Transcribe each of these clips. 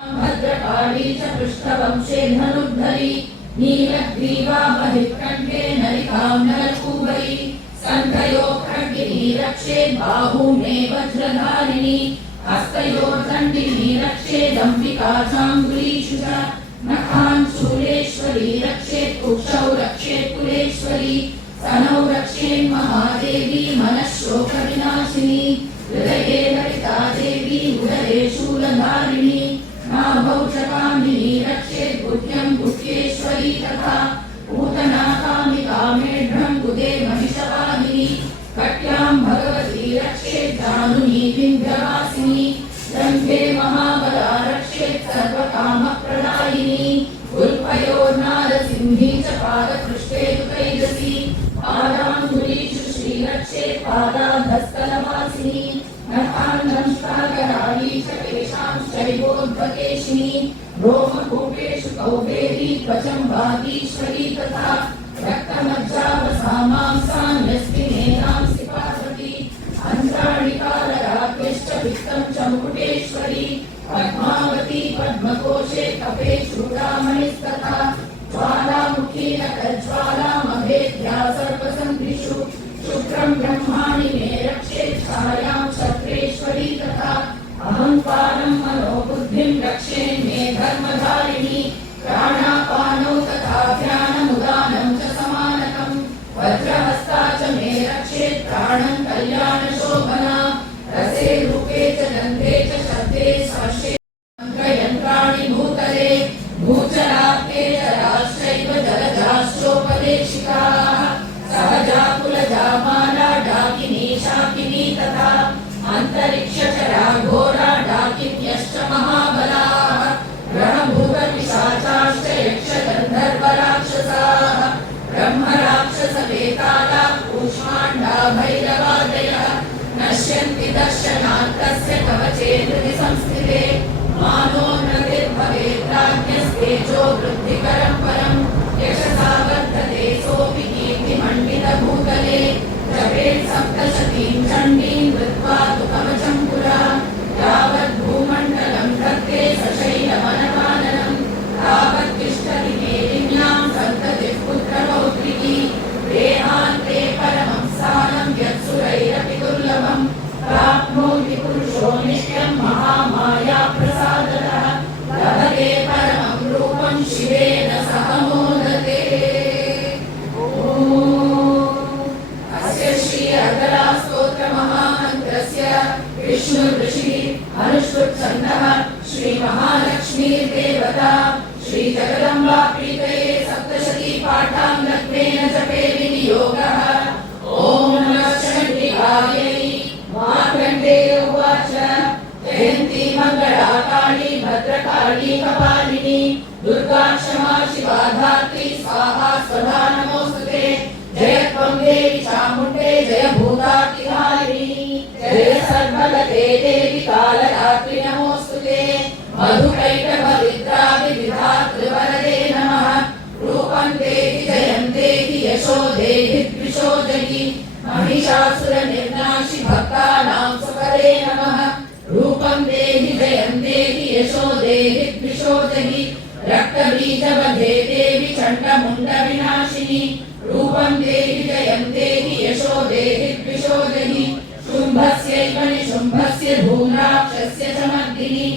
भद्रकाली च पृष्ठवंशे धनुर्धरी नीलग्रीवा महित्कण्ठे नलिकां नलकूबरी सन्धयोर्खड्गिनी रक्षे बाहूमे वज्रधारिणी हस्तयोर्दण्डिनी रक्षे दम्बिका चाङ्गुलीषु च नखान् शूलेश्वरी रक्षेत् कुक्षौ रक्षेत् कुलेश्वरी स्तनौ रक्षेन् महादेवी मनःशोकविनाशिनी हृदये ललिता देवी उदरे शूलधारिणी नाभौ च कामिनी रक्षेत् गुह्यं गुह्येश्वरी तथा पूतना कामिका मेढ्रं गुदे महिषवाहिनी कट्यां भगवती रक्षेत् जानुनी विन्ध्यवासिनी रन्ध्रे महाबला रक्षेत् सर्वकामप्रदायिनी उल्पयोर्नारसिंही च पादपृष्ठे तु तैजसी पादाङ्गुलीषु श्रीरक्षेत् पादाभस्तलवासिनी नखान्नंष्टाकराली च केशांश्चैवोद्भकेशिनी रोमकूपेषु कौबेरी त्वचं वागीश्वरी तथा रक्तमज्जावसामांसान्यस्तिनेनांसि पार्वती अन्त्राणिकालराज्ञश्च वित्तं च मुकुटेश्वरी पद्मावती पद्मकोशे कपे चूडामणिस्तथा ज्वालामुखी नखज्वालामभेद्या सर्वसन्धिषु शुक्रं ब्रह्माणि मे रक्षेत् छायां क्षत्रेश्वरी तथा अहंकारं मनोबुद्धिं रक्षेन् मे धर्मधारिणी प्राणापानौ तथा ध्यानमुदानं च समानकं वज्रहस्ता च मे रक्षेत् प्राणं कल्याणशोभना रसे रूपे च गन्धे च शब्दे स्पर्शे मन्त्रयन्त्राणि भूतले भूचरार्थे जराश्चैव जलजाश्चोपदेशिकाः सहजा कुलजा माला डाकिनी शाकिनी तथा अन्तरिक्षचरा घोरा डाकिन्यश्च महाबलाः ग्रहभूतपिशाचाश्च यक्षगन्धर्वराक्षसाः ब्रह्मराक्षसवेताला कूष्माण्डा भैरवादयः नश्यन्ति दर्शनान्तस्य कवचे हृदि संस्थिते मानोन्नतिर्भवेत् राज्ञस्तेजो वृद्धिकरं परं यशसा वर्धते सोऽपि कीर्तिमण्डितभूतले जपेत् सप्तशतीं चण्डीं कृत्वा तु कवचं पुरा यावद्भूमण्डलं धत्ते सशैलवनकाननं तावत्तिष्ठति मेदिन्यां सन्ततिः पुत्रपौत्रिकी देहान्ते परमं स्थानं यत्सुरैरपि दुर्लभं प्राप्नोति पुरुषो नित्यं महामाया प्रसादतः लभते परमं रूपं शिवेन सह मोदते। अस्य श्री अगरास्तोत्र महामन्त्रस्य विष्णु ऋषिः अनुष्टुप्छन्दः श्री महालक्ष्मीर्देवता श्री जगदम्बा प्रीतये सप्तशती पाठाङ्गत्वेन जपे विनियोगः। ॐ नमः चण्डिकायै। मार्कण्डेय उवाच जयन्ती मङ्गला काली भद्रकाली कपालिनी दुर्गा क्षमा शिवा धात्री स्वाहा स्वधा नमोऽस्तुते। जय त्वं देवी चामुण्डे जय भूतातिहारिणी जय सर्वगते देवी कालरात्रि नमोऽस्तुते। मधुकैटभविद्राविविधातृवरदे नमः। रूपं देहि जयं देहि यशो देहि द्विषो जहि महिषासुरनिर्नाशि भक्तानां सुकरे नमः। रूपं देहि जयं देहि यशो देहि द्विषो जहि रक्तबीजवधे देवि चण्डमुण्डविनाशिनी रूपं देहि जयं देहि यशो देहि द्विषो जहि शुम्भस्यैव निशुम्भस्य धूम्राक्षस्य च मर्दिनी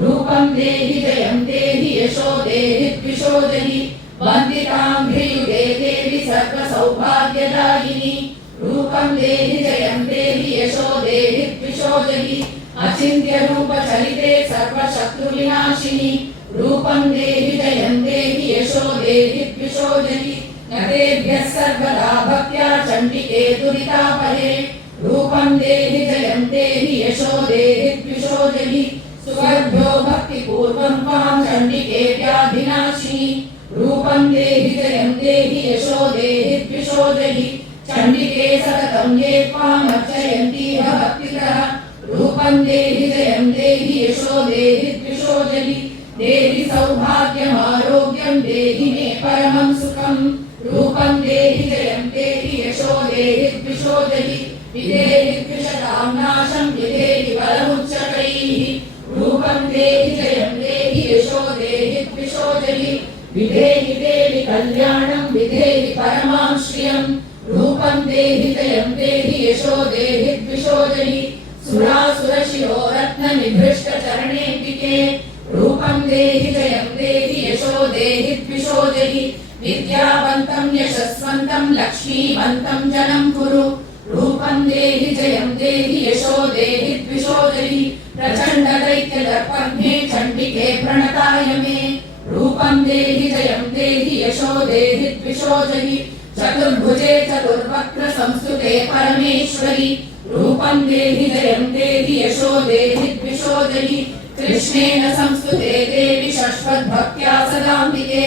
रूपं देहि जयं देहि यशो देहि द्विषो जहि वन्दितां ह्रियुगे देवि सर्वसौभाग्यदायिनी रूपं देहि जयं देहि यशो देहि द्विषो जहि अचिन्त्यरूपचरिते सर्वशत्रुविनाशिनी रूपं देहि जयं देहि यशो देहि द्विषो जहि नतेभ्यः सर्वदा भक्त्या चण्डिके दुरितापहे रूपं देहि जयं देहि यशो देहि द्विषो जहि सुवर्भ्यो भक्तिपूर्वं त्वां चण्डिके व्याधिनाशिनी रूपं देहि जयं देहि यशो देहि द्विषो जहि चण्डिके सततं ये त्वाम् अर्चयन्तीह भक्तितः रूपं देहि जयं देहि यशो देहि द्विषो जहि देहि सौभाग्यमारोग्यं देहि मे परमं सुखं रूपं देहि जयं देहि यशो देहि द्विषो जहि विदेहि द्विषतां नाशं विदेहि बलमुच्चकैः रूपं देहि जयं देहि विधेहि देवि कल्याणं विधेहि परमां श्रियं रूपं देहि जयं देहि यशो देहि द्विषोजहि सुरासुरशिरोरत्ननिभृष्टचरणेऽम्बिके रूपं देहि जयं देहि यशो देहि द्विषोजहि विद्यावन्तं यशस्वन्तं लक्ष्मीवन्तं जनं कुरु रूपं देहि जयं देहि यशो देहि द्विषोजहि प्रचण्डदैत्यदर्पघ्ने चण्डिके प्रणताय मे रूपं देहि जयं देहि यशो देहि द्विषोजहि चतुर्भुजे चतुर्वक्त्र संस्तुते परमेश्वरि रूपं देहि जयं देहि यशो देहि द्विषोजहि कृष्णेन संस्तुते देवि शश्वद्भक्त्या सदाम्बिके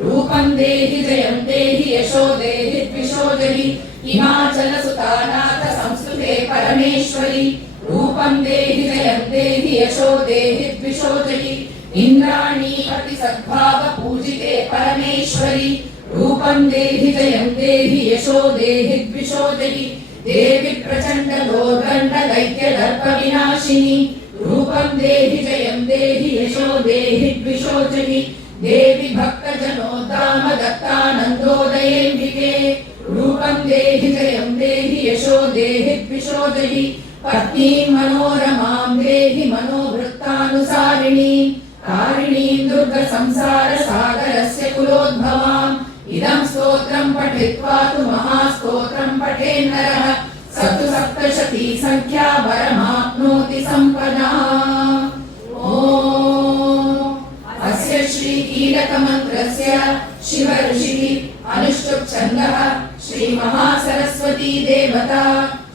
रूपं देहि जयं देहि यशो देहि द्विषोजहि हिमाचलसुतानाथ संस्तुते परमेश्वरि रूपं देहि जयं देहि यशो देहि द्विषोजहि इन्द्राणीपति सद्भाव पूजिते परमेश्वरि रूपं देहि जयं देहि यशो देहि द्विषोजहि देवि प्रचण्ड लोर्दण्ड दैत्यदर्प विनाशिनि रूपं देहि जयं देहि यशो देहि द्विषोजहि देवि भक्तजनोद्धाम दत्तानन्दोदयेऽम्बिके रूपं देहि जयं देहि यशो देहि द्विषोजहि पत्नीं मनोरमां देहि मनोवृत्तानुसारिणीं कारिणीं दुर्गसंसारसागरस्य कुलोद्भवाम् इदं स्तोत्रं पठित्वा तु महास्तोत्रं पठेन्नरः स तु सप्तशती संख्या वरमाप्नोति सम्पदाम्। ॐ अस्य श्रीकीलकमन्त्रस्य शिवऋषिः अनुष्टुप् छन्दः श्रीमहासरस्वती देवता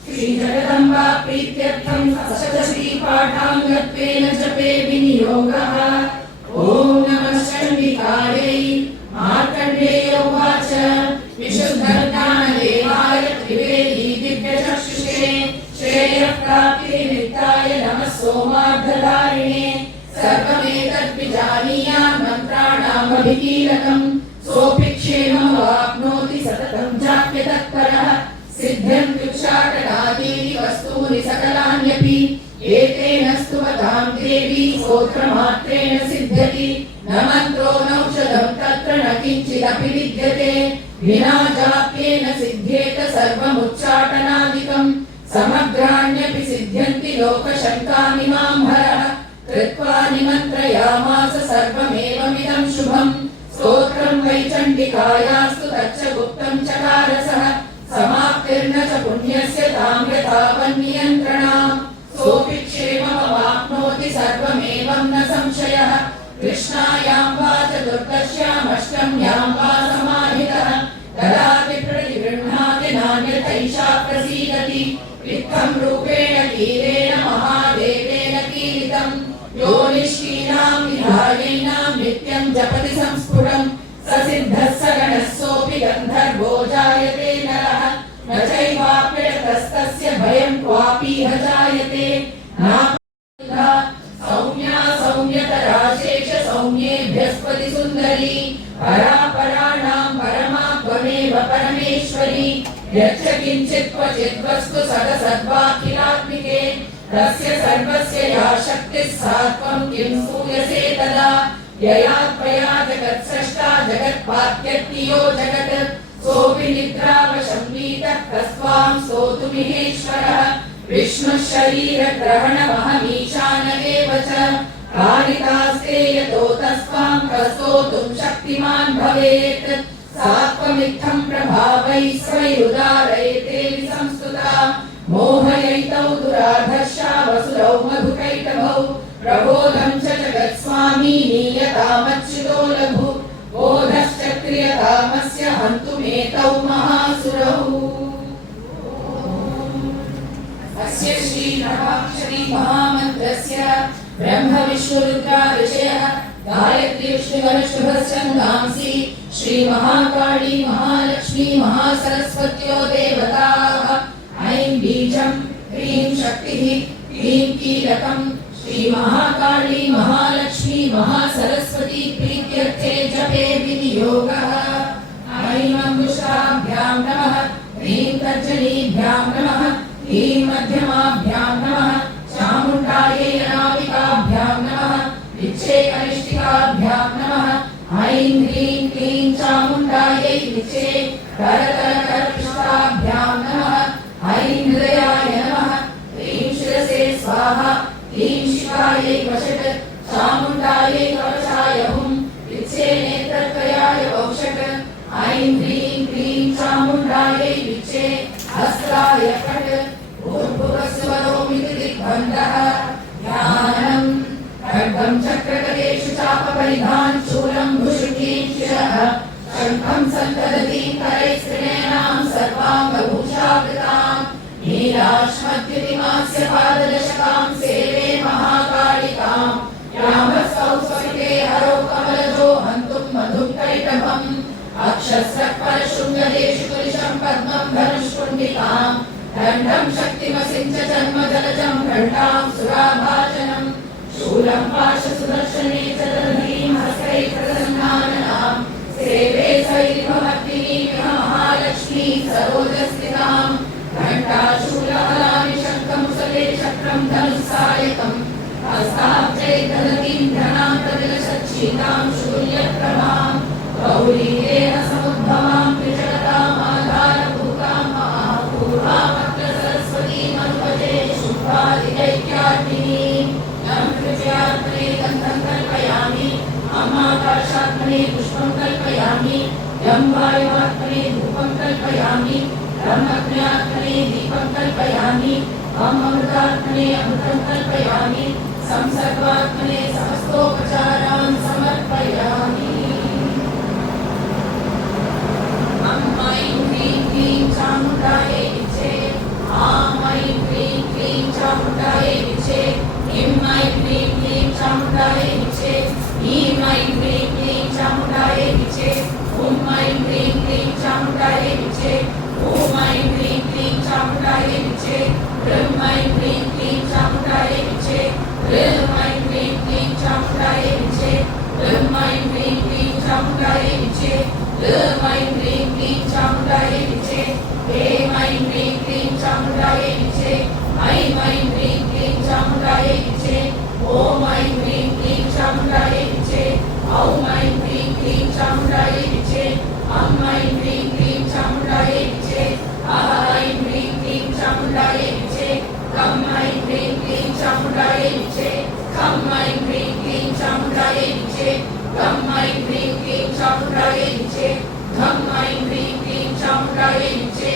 श्रीजगदम्बा प्रीत्यर्थं सप्तशतीपाठाङ्गत्वेन जपे विनियोगः। ॐ नमः चण्डिकायै। मार्कण्डेय उवाच विशुद्धज्ञानदेवाय त्रिवेदी दिव्यचक्षुषे श्रेयःप्राप्तिः नित्याय नमः सोमार्धधारिणे सर्वमेतद्विजानीयान् मन्त्राणामभिकीलकम् सोऽपि क्षेममवाप्नोति सततं जाप्यतत्परः सिद्ध्यन्त्युच्चाटनादीनि वस्तूनि सकलान्यपि एतेन स्तुवतां देवी स्तोत्रमात्रेण सिद्ध्यति न मन्त्रो नौषधं तत्र न किञ्चिदपि विद्यते विना जाप्येन सिद्ध्येत सर्वमुच्चाटनादिकं समग्राण्यपि सिद्ध्यन्ति लोकशङ्कामिमां हरः कृत्वा निमन्त्रयामास सर्वमेवमिदं शुभम् स्तोत्रं वै चण्डिकायास्तु तच्च गुप्तं चकारसः समाप्तिर्न च पुण्यस्य तां यथावन्नियन्त्रणाम् सोऽपि क्षेममवाप्नोति सर्वमेवं न संशयः कृष्णायां वा चतुर्दश्यामष्टम्यां वा समाहितः ददाति प्रतिगृह्णाति नान्यथैषा प्रसीदति वित्तं रूपेण कीलेन महादेवेन कीलितं यो निष्कीनां विधायैनां नित्यं जपति संस्फुटं स सिद्धः स गणः सोऽपि गन्धर्वो जायते नरः न चैवाप्यतस्तस्य भयं क्वापीह जायते नापा सौम्या सौम्यतरा शेष सौम्ये बृहस्पति सुन्दरी परापराणां परमा त्वमेव परमेश्वरी यच्च किञ्चित् क्वचित् वस्तु सदसद्वाखिलात्मिके तस्य सर्वस्य या शक्तिः सा त्वं किं सूयसे तदा यया त्वया जगत्सृष्टा जगत्पात्यत्यो जगत् सोऽपि निद्रावशम्बीतः कस्त्वां स्तोतुमिहेश्वरः विष्णुः शरीरग्रहणमहमीशान एव च कालिदास्ते यतो तस्त्वां कस्तोतुं शक्तिमान् भवेत् सा त्वमित्थं प्रभावैः स्वैरुदारयते विसंस्तुता मोहयैतौ दुराधर्षा वसुरौ मधुकैटभौ प्रबोधं च जगत्स्वामी नीयतामच्युतो लघु बोधश्च क्रियतामस्य हन्तुमेतौ महासुरौ। अस्य श्रीनवाक्षरी महामन्त्रस्य ब्रह्म विष्णुरुद्रा ऋषयः गायत्री विष्णुवरुषभश्छन्दांसि श्रीमहाकाली महालक्ष्मी महासरस्वत्यो देवताः ऐं बीजं ह्रीं शक्तिः क्लीं कीलकं श्रीमहाकाली महालक्ष्मी महासरस्वती प्रीत्यर्थे जपे विनियोगः। ऐं अङ्गुष्ठाभ्यां नमः ह्रीं तर्जनीभ्यां नमः ह्रीं मध्यमाभ्यां नमः चामुण्डायै अनामिकाभ्यां नमः विच्छेकनिष्ठिकाभ्यां नमः ऐं ह्रीं विचे करतलकरपृष्ठाभ्यां नमः ऐं हृदयाय नमः ह्रीं शिरसे स्वाहा ह्रीं शिवायै वषट् चामुण्डायै कवचाय हुं विचे नेत्रत्रयाय वौषट् ऐं ह्रीं क्लीं चामुण्डायै विचे हस्ताय फट् भूर्भुवस्वरोमिति दिग्बन्धः ध्यानं खड्गं चक्रगदेषु चापपरिधान् शूलं भुषुकीं शिरः शङ्खं सन्तदतीं करैस्त्रिणेनां सर्वाङ्गभूषावृतां नीलाश्मद्युतिमास्य पाददशकां सेवे महाकालिकां यामस्तौ स्वपिते हरौ कमलजो हन्तुं मधुं कैटभम् अक्षस्रक्परशृङ्गदेषु कुलिशं पद्मं धनुष्कुण्डिकां दण्डं शक्तिमसिञ्च जन्मजलजं घण्टां सुराभाजनं शूलं पाशसुदर्शने च दधीं हस्तैकप्रसन्नाननां सेवे सैरिभमर्दिनीं महालक्ष्मी सरोजस्थितां घण्टाशूलहलानि शङ्खमुसले चक्रं धनुस्सायकम् हस्ताब्जै दधतीं धनान्तदिलसच्चितां शूल्यप्रभां गौरीदेह समुद्भवां त्रिजगताम् आधारभूतां महापूर्वामत्र सरस्वतीमनुपजे शुभादिदैत्याग्निनीं यं कृत्यात्मने गन्धं कल्पयामि अमाकाशात्मने पुष्पं कल्पयामि यं वायुवात्मने धूपं कल्पयामि यं अग्न्यात्मने दीपं कल्पयामि अम् अमृतात्मने अमृतं कल्पयामि संसर्गात्मने समस्तोपचारान् समर्पयामि। ऐं ह्रीं क्लीं चामुण्डायै विचे ऐं ह्रीं क्लीं चामुण्डायै विचे ऐं ह्रीं क्लीं चामुण्डायै विचे ऐं ह्रीं क्लीं चामुण्डायै विचे ऐं ह्रीं क्लीं चामुण्डायै विचे ऐं ह्रीं क्लीं चामुण्डायै विचे ऐं ह्रीं क्लीं चामुण्डायै विचे ऐं ह्रीं क्लीं चामुण्डायै विचे ऐं ह्रीं क्लीं चामुण्डायै विचे ऐं ह्रीं क्लीं चामुण्डायै विचे ऐं ह्रीं क्लीं चामुण्डायै विचे ऐं ह्रीं क्लीं चामुण्डायै विचे ॐ ऐं ह्रीं क्लीं चामुण्डायै विचे औं ऐं ह्रीं क्लीं चामुण्डायै विचे अं ऐं ह्रीं क्लीं चामुण्डायै विचे ऐं ह्रीं क्लीं चामुण्डायै विचे कं ऐं ह्रीं क्लीं चामुण्डायै विचे खं ऐं ह्रीं क्लीं चामुण्डायै विचे गं ऐं ह्रीं क्लीं चामुण्डायै विचे घं ऐं ह्रीं क्लीं चामुण्डायै विचे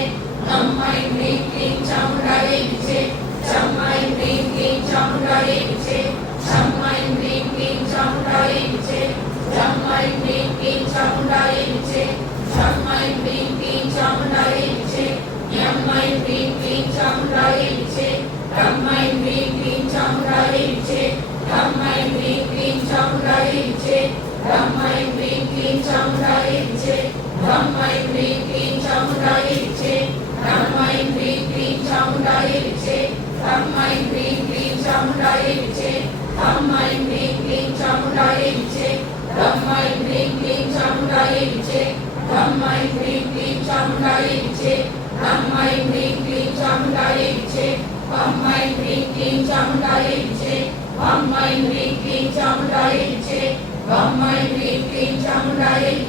ङं ऐं ह्रीं क्लीं चामुण्डायै विचे चं ऐं ह्रीं क्लीं चामुण्डायै विचे छं ऐं ह्रीं क्लीं चामुण्डायै विचे झं ऐं ह्रीं क्लीं चामुण्डायै विचे झं ऐं ह्रीं क्लीं चामुण्डायै विचे ञं ऐं ह्रीं क्लीं चामुण्डायै विचे ङं ऐं ह्रीं क्लीं चामुण्डायै विचे घं ऐं ह्रीं क्लीं चामुण्डायै विचे घं ऐं ह्रीं क्लीं चामुण्डायै विचे घं ऐं ह्रीं क्लीं चामुण्डायै विचे घं ऐं ह्रीं क्लीं चामुण्डायै विचे घं ऐं ह्रीं क्लीं चामुण्डायै विचे घं ऐं ह्रीं क्लीं चामुण्डायै विचे घं ऐं ह्रीं क्लीं चामुण्डायै विचे घं ऐं ह्रीं क्लीं चामुण्डायै विचे घं ऐं ह्रीं क्लीं चामुण्डायै विचे घं ऐं ह्रीं क्लीं चामुण्डायै विचे घं ऐं ह्रीं क्लीं चामुण्डायै विचे घं ऐं ह्रीं क्लीं चामुण्डायै विचे घं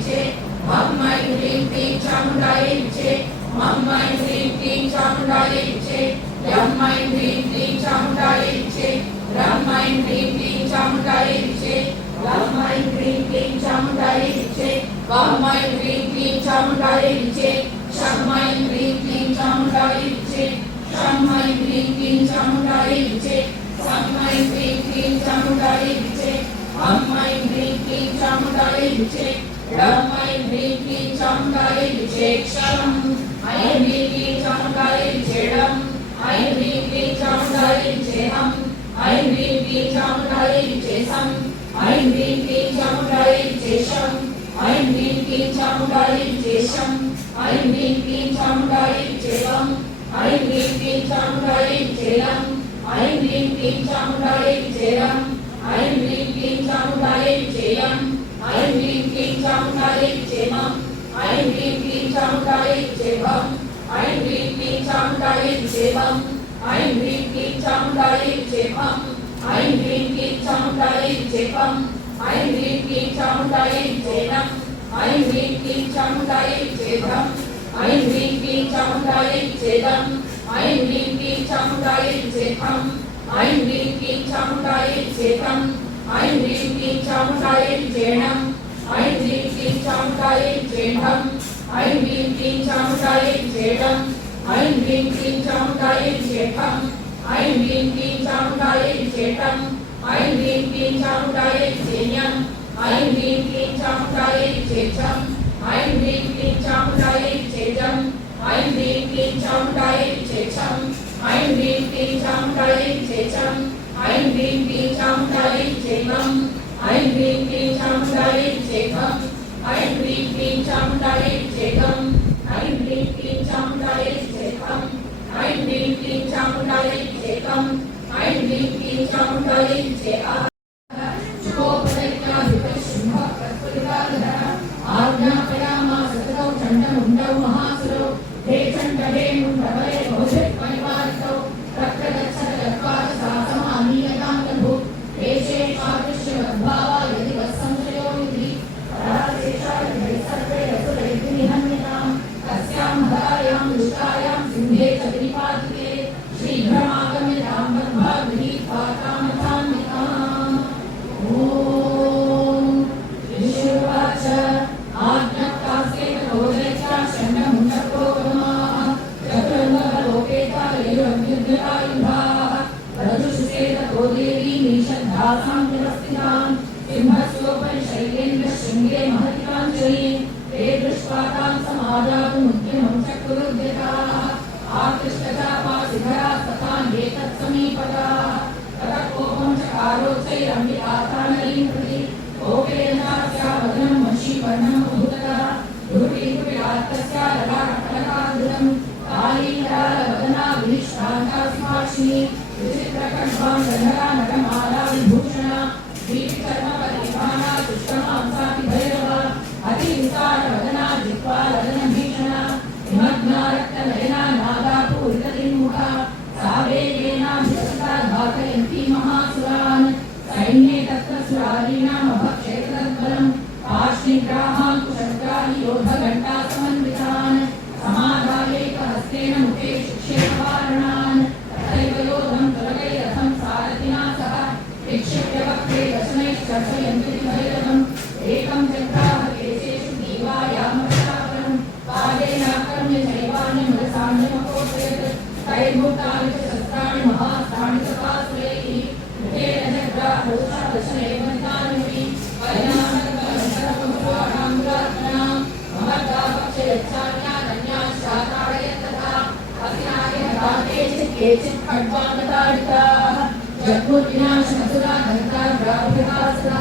ऐं ह्रीं क्लीं चामुण्डायै विचे घं ऐं ह्रीं क्लीं चामुण्डायै विचे यं ऐं ह्रीं क्लीं चामुण्डायै विचे रं ऐं ह्रीं क्लीं चामुण्डायै विचे लं ऐं ह्रीं क्लीं चामुण्डायै विचे वं ऐं ह्रीं क्लीं चामुण्डायै विचे शं ऐं ह्रीं क्लीं चामुण्डायै विचे शं ऐं ह्रीं क्लीं चामुण्डायै विचे सं ऐं ह्रीं क्लीं चामुण्डायै विचे हं ऐं ह्रीं क्लीं चामुण्डायै विचे लं ऐं ह्रीं क्लीं चामुण्डायै विचे क्षं ऐं ह्रीं क्लीं चामुण्डायै विचे लं ऐं ह्रीं क्लीं चामुण्डायै विचे हं ऐं ह्रीं क्लीं चामुण्डायै विचे सं ऐं ह्रीं क्लीं चामुण्डायै विचे शं ऐं ह्रीं क्लीं चामुण्डायै विचे शं ऐं ह्रीं क्लीं चामुण्डायै विचे वं ऐं ह्रीं क्लीं चामुण्डायै विचे लं ऐं ह्रीं क्लीं चामुण्डायै विचे लं ऐं ह्रीं क्लीं चामुण्डायै विचे यं ऐं ह्रीं क्लीं चामुण्डायै विचे मं ऐं ह्रीं क्लीं चामुण्डायै विचे वं ऐं ह्रीं क्लीं चामुण्डायै विचे वं ऐं ह्रीं क्लीं चामुण्डायै विचे वं ऐं ह्रीं क्लीं चामुण्डायै विचे वं ऐं ह्रीं क्लीं चामुण्डायै विचे लं ऐं ह्रीं क्लीं चामुण्डायै विच्छेदम् ऐं ह्रीं क्लीं चामुण्डायै विच्छेदम् ऐं ह्रीं क्लीं चामुण्डायै विच्छेदम् ऐं ह्रीं क्लीं चामुण्डायै विच्छेदम् ऐं ह्रीं क्लीं चामुण्डायै विच्छेदम् ऐं ह्रीं क्लीं चामुण्डायै विच्छेदम् ऐं ह्रीं क्लीं चामुण्डायै विच्छेदम् ऐं ह्रीं क्लीं चामुण्डायै विच्छेदम् ऐं ह्रीं क्लीं चामुण्डायै विच्छेदम् ऐं ह्रीं क्लीं चामुण्डायै विच्छेद्यम् ऐं ह्रीं क्लीं चामुण्डायै विच्छेद्यम् ऐं ह्रीं क्लीं चामुण्डायै विच्छेद्यम् ऐं ह्रीं क्लीं चामुण्डायै विच्छेद्यम् ऐं ह्रीं क्लीं चामुण्डायै विच्छेद्यम् ऐं ह्रीं क्लीं चामुण्डायै विच्छेद्यम् ऐं ह्रीं क्लीं चामुण्डायै विच्छेद्यम् ऐं ह्रीं क्लीं चामुण्डायै विच्छेद्यम् ऐं ह्रीं क्लीं चामुण्डायै विच्छेद्यम् ऐं ह्रीं क्लीं चामुण्डायै विच्छेद्यम् ऐं ह्रीं क्लीं चामुण्डायै विच्छेद्यम् आज्ञापयामास ततो चण्डमुण्डौ महासुरौ हे चण्ड हे मुण्डवरे बहुजन्मनिवारितौ तत्र गच्छत गत्वा च सा समानीयतां लघु एषे सादृश्यवद्भावा यदि वत्संशयो विधि पराशेषाय सर्वे असुरैः निहन्यतां तस्यां हरायां दुष्टायां सिंहे च विनिपातिते शीघ्रमागम्यतां बद्ध्वा गृहीत्वा कामतान्विताम् ॐ विष्णुवाच आज्ञप्तास्तेन भोजयत्या षण्डमुण्डकोपमाः चतुरङ्गलोकेतायुधाः रजुषुषेदतो देवी निषद्धासां व्यवस्थितां सिंहस्योपरि शैलेन्द्रशृङ्गे महति काञ्चने ते दृष्ट्वा तां समादातुमुद्यमं चक्रुर्यताः आकृष्टचापाशिखरास्तथान्येतत्समीपताः ततः कोपं चकारोच्चैरम्बिकातानलीं प्रति कोपेनास्यावदनं मषीवर्णं भूतः दुर्विलात्तस्या ललाटकलकाधृतं कालीकरालवदना विनिष्ठान्तास्माक्षिणी विचित्रकण्ठां गन्धरा नटमाला विभूषणा दीप्तकर्मपरिभाना तुष्टमांसापि भैरवा अतिविसारवदना जिह्वा लदनभीषणा निमग्ना रक्तनयना नागापूरितदिन्मुखा सा वेगेनाभिसृता घातयन्ती महासुरान् सैन्ये तत्र सुरादीनामभक्षेत्रद्बलं पार्श्वनिग्राहाङ्कुशस्त्राणि योधघण्टासमन्वितान् समादायैकहस्तेन मुखे शिक्षेपवारणान् तथैव योधं तुरगैरथं सारथिना सह विक्षिप्य वक्त्रे दशनैश्चर्चयन्ति भैरवम् एकं चक्राः केशेषु दीवायामपरापरं पादेनाक्रम्य चैवान्यमृतसान्यमकोपयत् तैर्भूतानि च शस्त्राणि महास्त्राणि तपासुरैः मुखेन दशनैवन्तानि वैनाशकमन्तरपुराणां महद्दापक्षयच्छान्यादन्याश्चाताडयत् तथा असिनायहताकेचित् केचित् खड्वाङ्गताडिताः जग्मुर्विनाशमसुरा घण्टाग्राभ्यहासः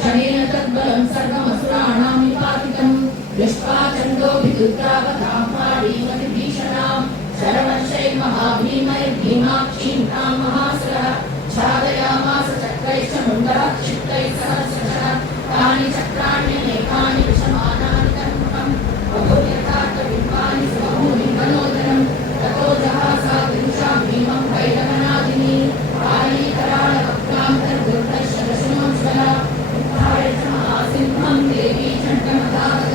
शनेन तद्बलं सर्वमसुराणां निपातितं दृष्ट्वा चण्डोऽभिदुद्रावतां पाडीमतिभीषणां शरवर्षैर्महाभीमैर्भीमाक्षीं तां महासुरः छादयामास चक्रैश्च मुण्डः क्षिप्तैः सहस्रशः तानि चक्राण्यनेकानि विषमानानि तन्मुखं बहुर्यथार्थबिम्बानि स्वभूमिगणोदरं ततो जहासा विदुषा भीमं भैरवनादिनी कालीकराळवक्त्रां तद्दुर्दर्श दशनोज्ज्वला उत्थाय च महासिंहं देवी चण्डमदागत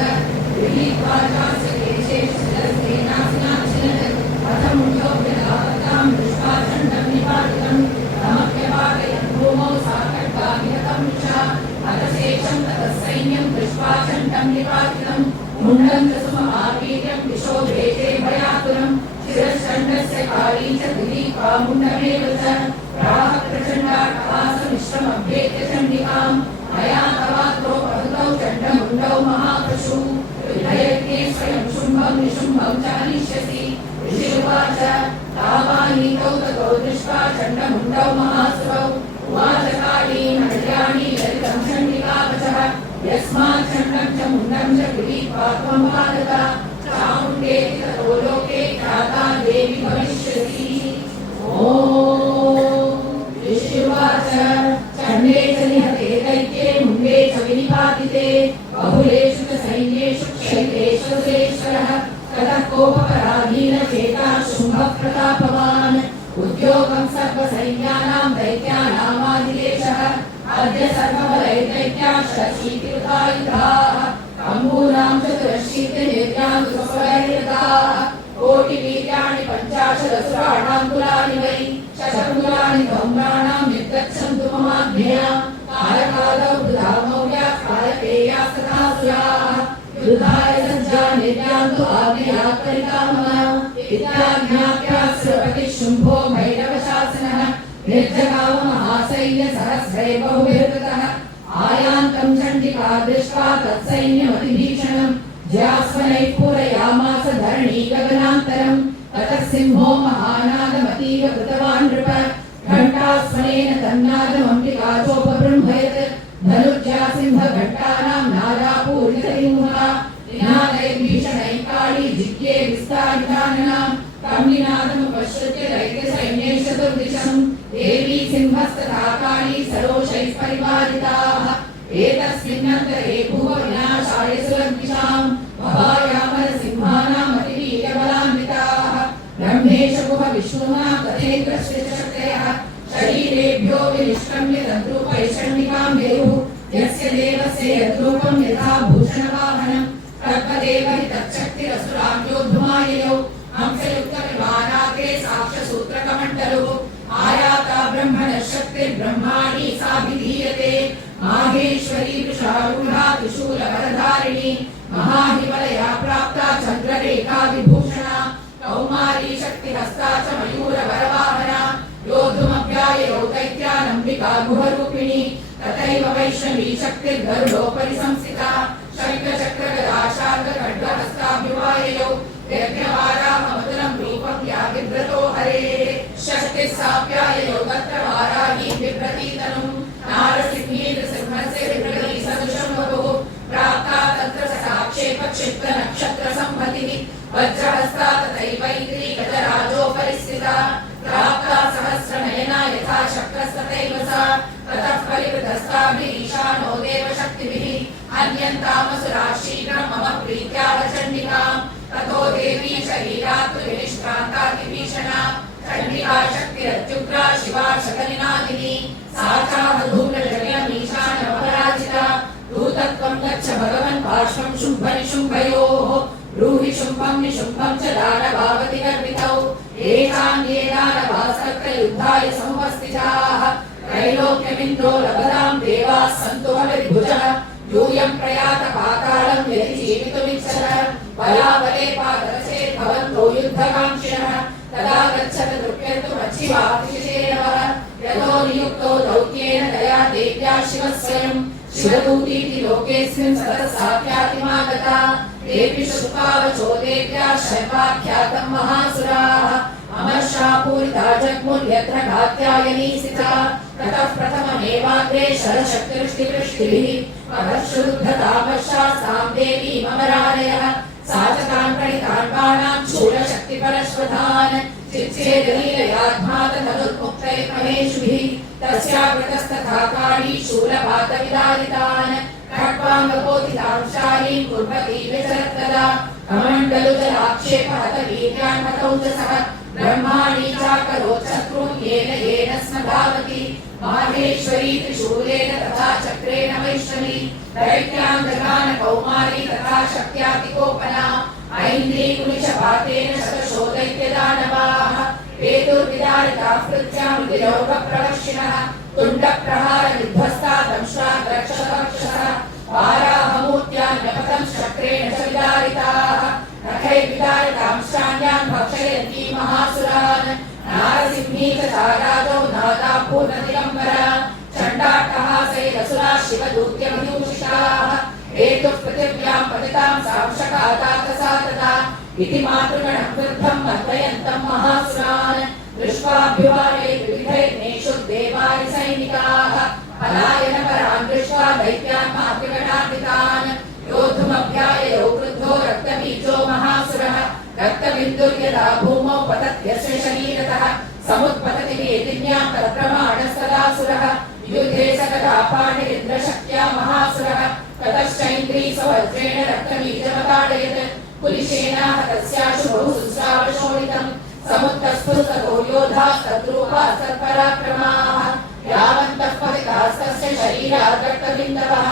गृहीत्वा चास्य केशेषु शिरस्तेनासिनाक्षिणत् अथमुण्डो व्यधावतां दृष्ट्वा चण्डं निपातितं तमप्यपाकयन् भूमौ सा खड्गाभिहतं च अतशेषं ततः सैन्यं दृष्ट्वा चण्डं निपातितं मुण्डं च सुमहावीर्यं दिशो भेते भयातुरं शिरश्चण्डस्य काली च गृहीत्वा मुण्डमेव च प्राह प्रचण्डाट्टहासमिश्रमभ्येत्य चण्डिकां मया तवात्रो प्रहृतौ चण्डमुण्डौ महापशु विधयज्ञे स्वयं शुम्भं निशुम्भं च हनिष्यसि ऋषिरुवाच तावानीतौ ततो दृष्ट्वा चण्डमुण्डौ महासुरौ उवाच कालीं हृदयानि ललितं चण्डिकावचः यस्मात् चण्डं च मुण्डं च गृहीत्वा त्वं पादत चामुण्डेति ततो लोके ख्याता देवी भविष्यसि ॐ ऋषिरुवाच चण्डे च निहते दैत्ये मुण्डे च विनिपातिते बहुलेषु च सैन्येषु क्षैतेषु सुरेश्वरः ततः कोपपराधीनचेता शुम्भः प्रतापवान् उद्योगं सर्वसैन्यानां दैत्यानामादिलेशः अद्य सर्वबलैर्दैत्याः शशीतिरुतायुधाः अम्बूनां चतुरशीतिनिर्यां सुस्वरैर्यथाः कोटिवीर्याणि पञ्चाशदसुराणां कुलानि वै शतकुलानि धौम्राणां निर्गच्छन्तु ममाज्ञया कालकालौ वृथा मौर्या कालपेयास्तथासुराः युद्धाय सज्जा निर्यान्तु आज्ञया परिकामः इत्याज्ञाप्यास्त्रपतिः शुम्भो भैरवशासनः निर्जगाव महासैन्य सहस्रै बहुभिर्वृतः आयान्तं चण्डिका दृष्ट्वा तत्सैन्यमतिभीषणम् ज्यास्वनैः पूरयामास धरणी गगनान्तरं ततः सिंहो महानादमतीव कृतवान् नृप घण्टास्वनेन तन्नादमम्बिका चोपबृंहयत् धनुर्जा सिंहघण्टानां नादापूरितरिमुहा निनादैर्भीषणैः काली जिज्ञे विस्तारिताननां तं निनादमुपश्रुत्य दैत्यसैन्यैः चतुर्दिशं देवी सिंहस्तथा काली सरोषैः परिपालिताः एतस्मिन्नन्तरे भुवविनाशाय सुरद्विषां महायामरसिंहानाम् अतिवीर्यबलान्विताः ब्रह्मेशगुह विष्णुना तथैकश्चिशक्तयः शरीरेभ्यो विनिष्क्रम्य तद्रूपैषण्डिकां विरुः यस्य देवस्य यद्रूपं यथा भूषणवाहनं तद्वदेव हि तच्छक्तिरसुरां योद्धुमाययौ हंसयुक्तविमानाग्रे साक्ष्यसूत्रकमण्डलुः आयाता ब्रह्मणशक्तिर्ब्रह्माणि साभिधीयते माहेश्वरी वृषारूढा त्रिशूलवरधारिणी महाहिमलया प्राप्ता चन्द्ररेखा विभूषणा कौमारी शक्तिहस्ता च मयूरवरवाहना योद्धुमभ्याययौ दैत्यानम्बिका गुहरूपिणी तथैव वैष्णवी शक्तिर्गरुडोपरि संस्थिता शङ्खचक्रगदा शार्ङ्गखड्गहस्ताभिवाययौ यज्ञवाराममतुलं रूपं या बिभ्रतो हरेः शक्तिः साप्याययौ तत्र वाराही बिभ्रतीतनुं नारसिंही नृसिंहस्य बिभ्रती सदृशं वपुः प्राप्ता तत्र साक्षेपक्षिप्तनक्षत्रसंहतिः वज्रहस्ता तथैवैत्री गजराजोपरि स्थिता प्राप्ता सहस्रनयना यथा शक्रस्तथैव सा ततः परिवृतस्ताभिरीशानो देवशक्तिभिः अन्यन्तामसुराः शीघ्रं मम प्रीत्याह चण्डिकां ततो देवी शरीरात् विनिष्क्रान्तातिभीषणा चण्डिका शक्तिरत्युग्रा शिवा शकलिनादिनी सा चाधूम्रजगमीशानमपराजिता दूतत्वं गच्छ भगवन् पार्श्वं शुम्भनिशुम्भयोः ब्रूहि शुम्भं निशुम्भं च दानवावति गर्वितौ एतान्ये दानवाः सर्कयुद्धाय समुपस्थिताः त्रैलोक्यमिन्द्रो लभतां देवाः सन्तु हविर्भुजः यूयं प्रयात पातालं यदि जीवितुमिच्छतः बलाबले पादरसे भवन्तो युद्धकाङ्क्षिणः तदा गच्छत तृप्यन्तुमच्छिवातिशेनवः यतो नियुक्तो दौत्येन तया देव्या शिवः स्वयं शिवदूतीति लोकेऽस्मिन् सतः साख्यातिमागता तेऽपि श्रुत्वावचो देव्या शर्वाख्यातं महासुराः अमर्षापूरिता जग्मुर्यत्र कात्यायनी स्थिता ततः प्रथममेवाग्रे शरशक्तिवृष्टिवृष्टिभिः अभर्षुरुद्धतामर्षास्तां देवीममरालयः सा च तान् प्रणितान् बाणान् शूलशक्तिपरश्वतान् चिच्छेदलीलयाध्मातधनुर्मुक्तैर्महेषुभिः तस्यावृतस्तथा काली शूलपातविदारितान् खड्वाङ्गपोथितांशालीं कुर्वती विचरत्तदा कमण्डलुजलाक्षेपहतवीर्यान् हतौ च सः ब्रह्माणी चाकरोत् शत्रून् येन येन स्मधावति माहेश्वरी त्रिशूलेन तथा चक्रेण वैष्णवी दैत्यान् जगान कौमारी तथा शक्त्यातिकोपना ऐन्द्री कुलिशपातेन शतशो दैत्यदानवाः पेतुर्विदारिताः पृथ्व्यामृतिलोकप्रवर्षिणः तुण्डप्रहारविध्वस्ता दंष्ट्राद्रक्षसः वाराहमूर्त्यान्यपतं चक्रेण च विदारिताः नखैर्विदारितांश्चान्यान् भक्षयन्ती महासुरान् नारसिंही च ताराजौ नादापूर्णदिगम्बरा चण्डाट्टहासैरसुरा शिवदूत्यभिदूषिताः हेतुः पृथिव्यां पतितां सांशकादातसा तदा इति मातृगणं वृद्धं वर्धयन्तं महासुरान् दृष्ट्वाभ्युवादैर्विविधैर्नेषु देवानि सैनिकाः पलायनपरान् दृष्ट्वा दैत्यान् मातृगणान्वितान् योद्धुमभ्याययौ क्रुद्धो रक्तबीजो महासुरः रक्तबिन्दुर्यदा भूमौ पतत्यस्य शरीरतः समुत्पतति वेदिन्यां तत्प्रमाणस्तदासुरः युद्धे सकदापाणिरिन्द्रशक्त्या महासुरः ततश्चैन्द्री स्ववज्रेण रक्तबीजमताडयत् कुलिशेनाः तस्याशु बहु सुस्रावशोणितम् समुत्तस्फुरततो योधास्तद्रूपा सत्पराक्रमाः यावन्तः पतितास्तस्य शरीरात् रक्तबिन्दवः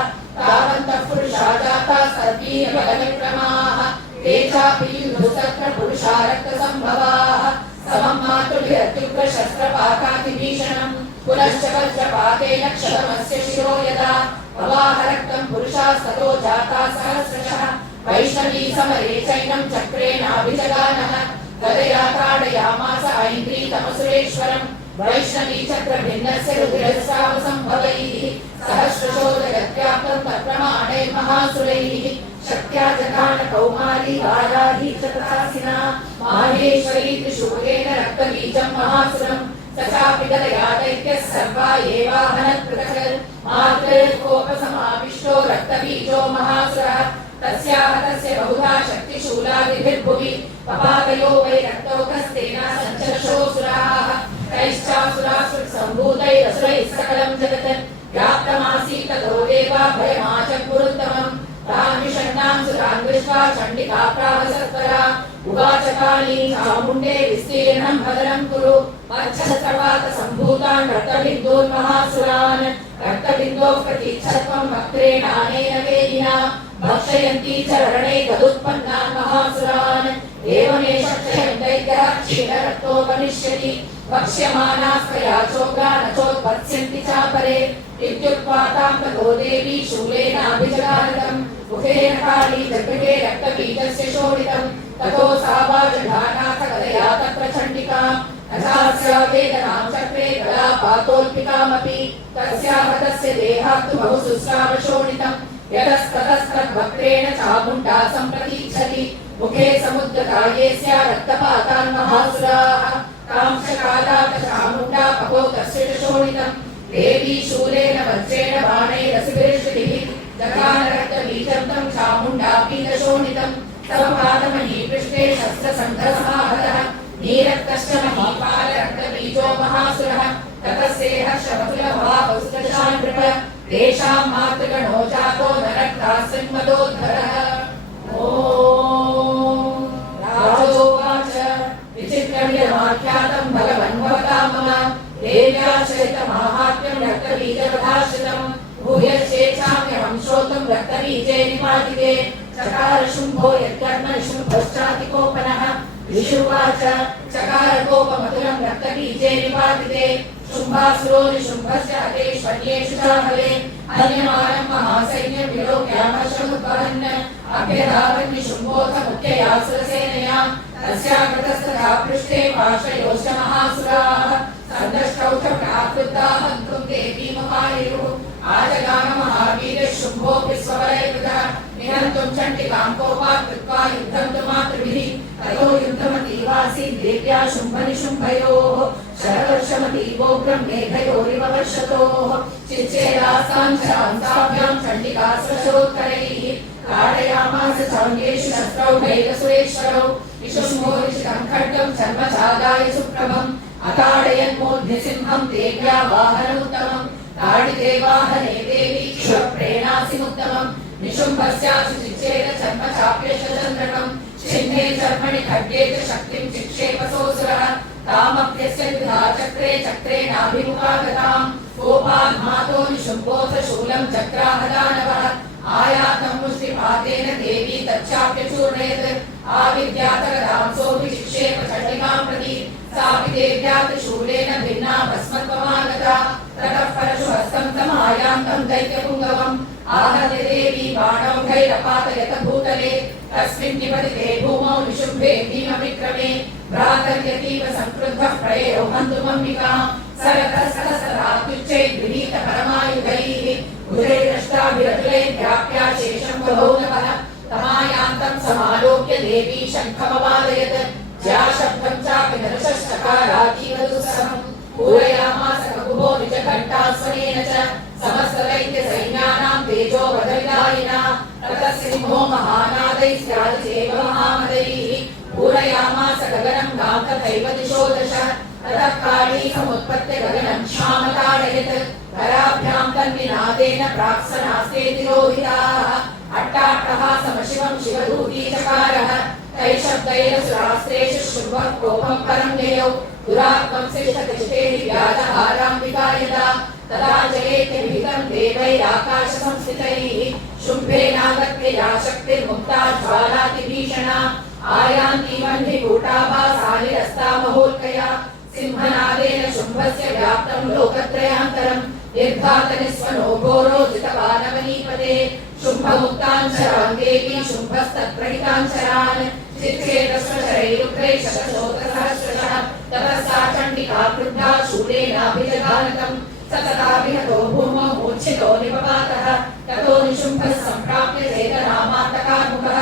तावन्तः पुरुषा जाता सर्वीर्बलविक्रमाः ते चापि युद्धसत्रपुरुषा रक्तसम्भवाः समं मातुर्यत्युग्रशस्त्रपाकातिभीषणम् पुनश्च वज्रपातेन क्षतमस्य शिरो यदा प्रवाह रक्तं पुरुषास्ततो जाता सहस्रशः वैष्णवी समरे चैनं चक्रेणाभिजगानः गदया ताडयामास ऐन्द्रीतमसुरेश्वरम् वैष्णवी चक्रभिन्नस्य रुधिरस्रावसम्भवैः सहस्रशोदयत्याप्तं तत्प्रमाणैर्महासुरैः शक्त्या जगान कौमारी वाराही चतुरासिना माहेश्वरी त्रिशूलेन रक्तबीजं महासुरम् तथापि गदया दैत्यः सर्वा एवाहनत्पृथक् मातृकोपसमाविष्टो रक्तबीजो महासुरः तस्याः तस्य बहुधा शक्तिशूलादिभिर्भुवि पपादयो वै रक्तौकस्तेन सञ्चरशोऽसुराः तैश्चासुरासुरसम्भूतैरसुरैः सकलं जगत् व्याप्तमासीत् ततो देवा भयमाचक्रुत्तमम् तान् विषण्णान् सुरान् दृष्ट्वा चण्डिका प्राहसत्वरा उवाच काली चामुण्डे विस्तीर्णं भद्रं कुरु मच्छस्त्रपातसम्भूतान् रक्तबिन्दून्महासुरान् रक्तबिन्दोः प्रतीच्छत्वं वक्त्रेणानेन वेदिना भक्षयन्ती च रणे तदुत्पन्नान् महासुरान् एवमेष क्षयं दैत्यः क्षीणरक्तोपनिष्यति वक्ष्यमानास्त्वया चोग्रा न चोत्पत्स्यन्ति चापरे इत्युक्त्वा तां ततो देवी शूलेनाभिजगानतम् मुखेन काली जगृहे रक्तबीजस्य शोणितम् ततो सा वाजघानाथ कलया तत्र चण्डिकाम् अथास्या वेदनां चक्रे गलापातोल्पिकामपि तस्याः तस्य देहात् बहु शुश्रावशोणितम् यतस्ततस्तद्वक्त्रेण चामुण्डा सम्प्रतीच्छति मुखे समुद्गता ये स्या रक्तपातान् महासुराः कांशकालात चामुण्डा पकोतस्य शोणितम् देवी शूलेन वज्रेण बाणैरसिभिर्षिभिः जगान रक्तबीजं तं चामुण्डा पीतशोणितम् समपादमही पृष्ठे शस्त्रसन्धसमाहतः नीरक्तश्च महीपाल रक्तबीजो महासुरः ततस्येह शवतुलभावस्तशान् नृप तेषां मातृगणो जातो न रक्तास्मिन्मदोद्धरः ॐ राजोवाच विचित्रमिदमाख्यातं भगवन्भवता मम देव्याश्रितमाहात्म्यं रक्तबीजवधाश्रितम् भूयश्चेच्छाम्यहं श्रोतुं रक्तबीजे निपातिते चकार शुम्भो यत्कर्म निशुम्भश्चातिकोपनः विशुवाच चकार कोपमधुरं रक्तबीजे निपातिते शुम्भासुरो निशुम्भस्य हतेष्वन्येषु चाहवे अन्यमानं महासैन्यं विलोक्यामशमुद्वहन् अभ्यधावन् निशुम्भोऽथ मुख्ययासुरसेनया तस्याकृतस्तथा पृष्ठे पार्श्वयोश्च महासुराः सन्दष्टौ च प्राकृताः हन्तुं देवीमुपायुः आजगाम महावीरः शुम्भोऽपि स्वबलैर्वृतः निहन्तुं चण्डिकां कोपात् कृत्वा युद्धं तु मातृभिः ततो युद्धमतीवासीत् देव्या शुम्भनिशुम्भयोः शरवर्षमतीवोग्रं मेघयोरिव वर्षतोः चिच्चेदासां शरांसाभ्यां चण्डिकास्त्रशोत्तरैः ताडयामास चान्येषु शस्त्रौघैरसुरेश्वरौ विशुम्भोरिषितं खड्गं चर्मचादाय सुप्रभम् अताडयन्मोऽग्निसिंहं देव्या वाहनमुत्तमम् ताडिते वाहने देवी क्षुरप्रेणासिमुत्तमम् निशुम्भस्यासु चिच्चेद चर्मचाप्यशचन्द्रकम् छिन्ने चर्मणि खड्गे च शक्तिं चिक्षेपसोऽसुरः तामप्यस्य द्विधा चक्रे चक्रेणाभिमुखागताम् कोपान्मातो निशुम्भोऽथ शूलं चक्राहदानवः आयातं मुष्टिपातेन देवी तच्चाप्यचूर्णयत् आविद्यातगदां सोऽभिशिक्षेप चण्डिकां प्रति सापि देव्या त्रिशूलेन भिन्ना भस्मत्वमागता ततः परशु हस्तं तमायान्तं दैत्यपुङ्गवम् आहत्य देवी बाणौघैरपातयत भूतले तस्मिन् निपतिते भूमौ निशुम्भे भीमविक्रमे भ्रातर्यतीव संक्रुद्धः प्रययो हन्तुमम्बिकां सरतस्ततस्तदात्युच्चै गृहीत परमायुधैः उदयदृष्टाभिरतुलैर्व्याप्या शेषं बभौनवः तमायान्तं समालोक्य देवी शङ्खमवादयत् ज्याशब्दं चापि नरशश्चकारातीव दुःसहम् पूरयामास ककुभो निजघण्टास्वनेन च समस्तदैत्यसैन्यानां तेजो वधविदायिना ततः सिंहो महानादैस्यादिदेव महामदैः पूरयामास गगनं गां तथैव दिशो दश ततः काली समुत्पत्य गगनं क्षामताडयत् कराभ्यां तन्निनादेन प्राक्सनास्ते तिरोहिताः अट्टाट्टहासमशिवं शिवदूतीचकारः तैशब्दैरसुरास्त्रेषु शुभः कोपं परं ययौ दुरात्मं शिष्टतिष्ठे व्याजहाराम्बिका यदा तदा जयेत्यभिहितं देवैराकाशसंस्थितैः ज्वालातिभीषणा आयान्ति वह्निकूटाभासानिरस्ता महोल्कया सिंहनादेन शुम्भस्य व्याप्तं लोकत्रयान्तरं निर्घातनिस्वनो घोरोजितवानवनीपते शुम्भमुक्ताञ्चरान् देवी शुम्भस्तत्प्रहिताञ्चरान् चित्रेतस्वशरैरुग्रैशतशोतसहस्रशः ततः सा चण्डिका क्रुद्धा शूलेनाभिजघानकम् सतताभिहतो भूमौ मूर्छितो निपपातः ततो निशुम्भः सम्प्राप्य चेतनामान्तकार्मुकः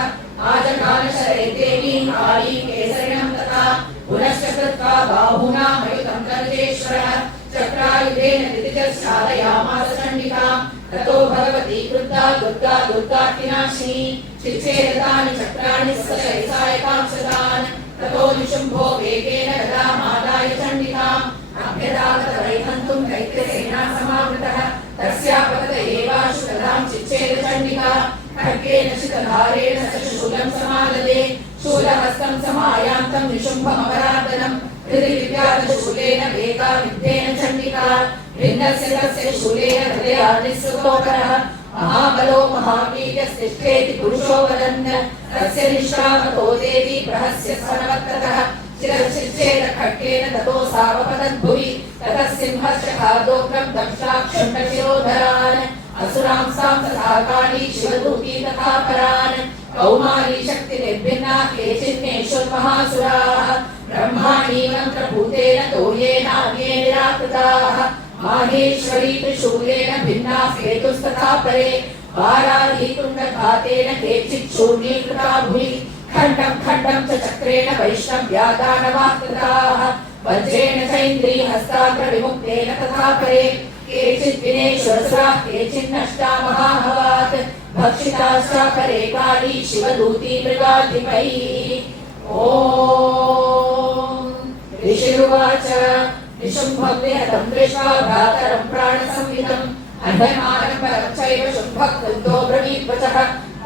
आजगानशरै देवीं कालीं केसरिणं तथा पुनश्च कृत्वा बाहुना मयुतं कर्जेश्वरः चक्रायुधेन दितिजश्चालयामास चण्डिकां ततो भगवती क्रुद्धा दुर्गा दुर्गार्तिनाशिनी चिच्छेदतानि चक्राणि सशैसायकांशतान् ततो निशुम्भो वेगेन गदामादाय चण्डिकाम् अभ्यदागतवैहन्तुं दैत्यसेना समावृतः तस्यापतत एवाशु तदां चिच्छेद चण्डिका खड्गेन शितधारेण स शूलं समाददे शूलहस्तं समायान्तं निशुम्भमपराधनं हृदि विव्याधशूलेन वेगाविद्धेन चण्डिका भिन्नस्य तस्य शूलेन हृदयान्निःसृतोकरः महाबलो महावीर्यस्तिष्ठेति पुरुषो वदन् तस्य निष्कामतो देवी प्रहस्य स्वनवत्ततः चिरचिच्छेद खड्गेन ततो सावपतद्भुवि ततः सिंहस्य खादोग्रं दंशाक्षुण्डशिरोधरान् असुरांसां तथा काली शिवदूती तथा परान् कौमारी शक्तिनिर्भिन्ना केचिन्नेषुर्महासुराः ब्रह्माणी मन्त्रभूतेन तोयेनान्ये निराकृताः माहेश्वरी त्रिशूलेन भिन्ना हेतुस्तथा परे वाराही तुण्डघातेन केचित् शून्यीकृता भुवि खण्डं खण्डं च चक्रेण वैष्णव्यादानवाः कृताः वज्रेण चैन्द्रीहस्ताग्रविमुक्तेन तथा परे केचित् विनेश्वरसुराः केचिन्नष्टा महाहवात् भक्षिताश्च करे काली शिवदूती मृगाधिपैः ॐ ऋषिरुवाच निशुम्भं विहतं दृष्ट्वा भ्रातरं प्राणसंवितम् अह्यमानं परं चैव शुम्भः क्रुद्धो ब्रवीद्वचः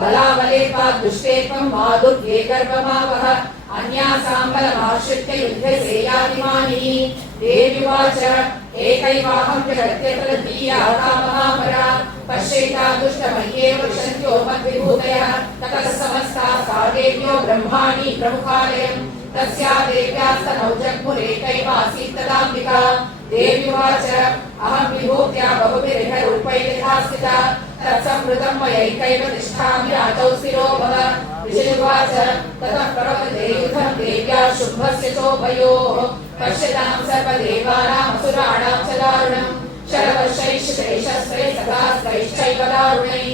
बलाबलेपात् दुष्टे त्वं मा दुर्गे गर्वमावह अन्यासां बलमाश्रित्य युद्धसेयादिमानिः देव्युवाच एकैवाहं जगत्यत्र दीयाता महापरा पश्येता दुष्टमह्येव विशन्त्यो मद्विभूतयः ततः समस्ता सा देव्यो ब्रह्माणि प्रमुखालयम् तस्या देव्यास्तनौ जग्मुरेकैवासीत् तदाम्बिका देव्युवाच अहं विभूत्या बहुभिर्रूपैः यथा स्थिता तत्संवृतं मयैकैव तिष्ठामि राजौ शिरो भव ऋषिर्वाच ततः प्रवर्ते युधं देव्या शुम्भस्य चोभयोः पश्यतां सर्वदेवानामसुराणां च दारुणम् शरवर्षैश्शैशस्त्रैः सदास्त्रैश्चैव दारुणैः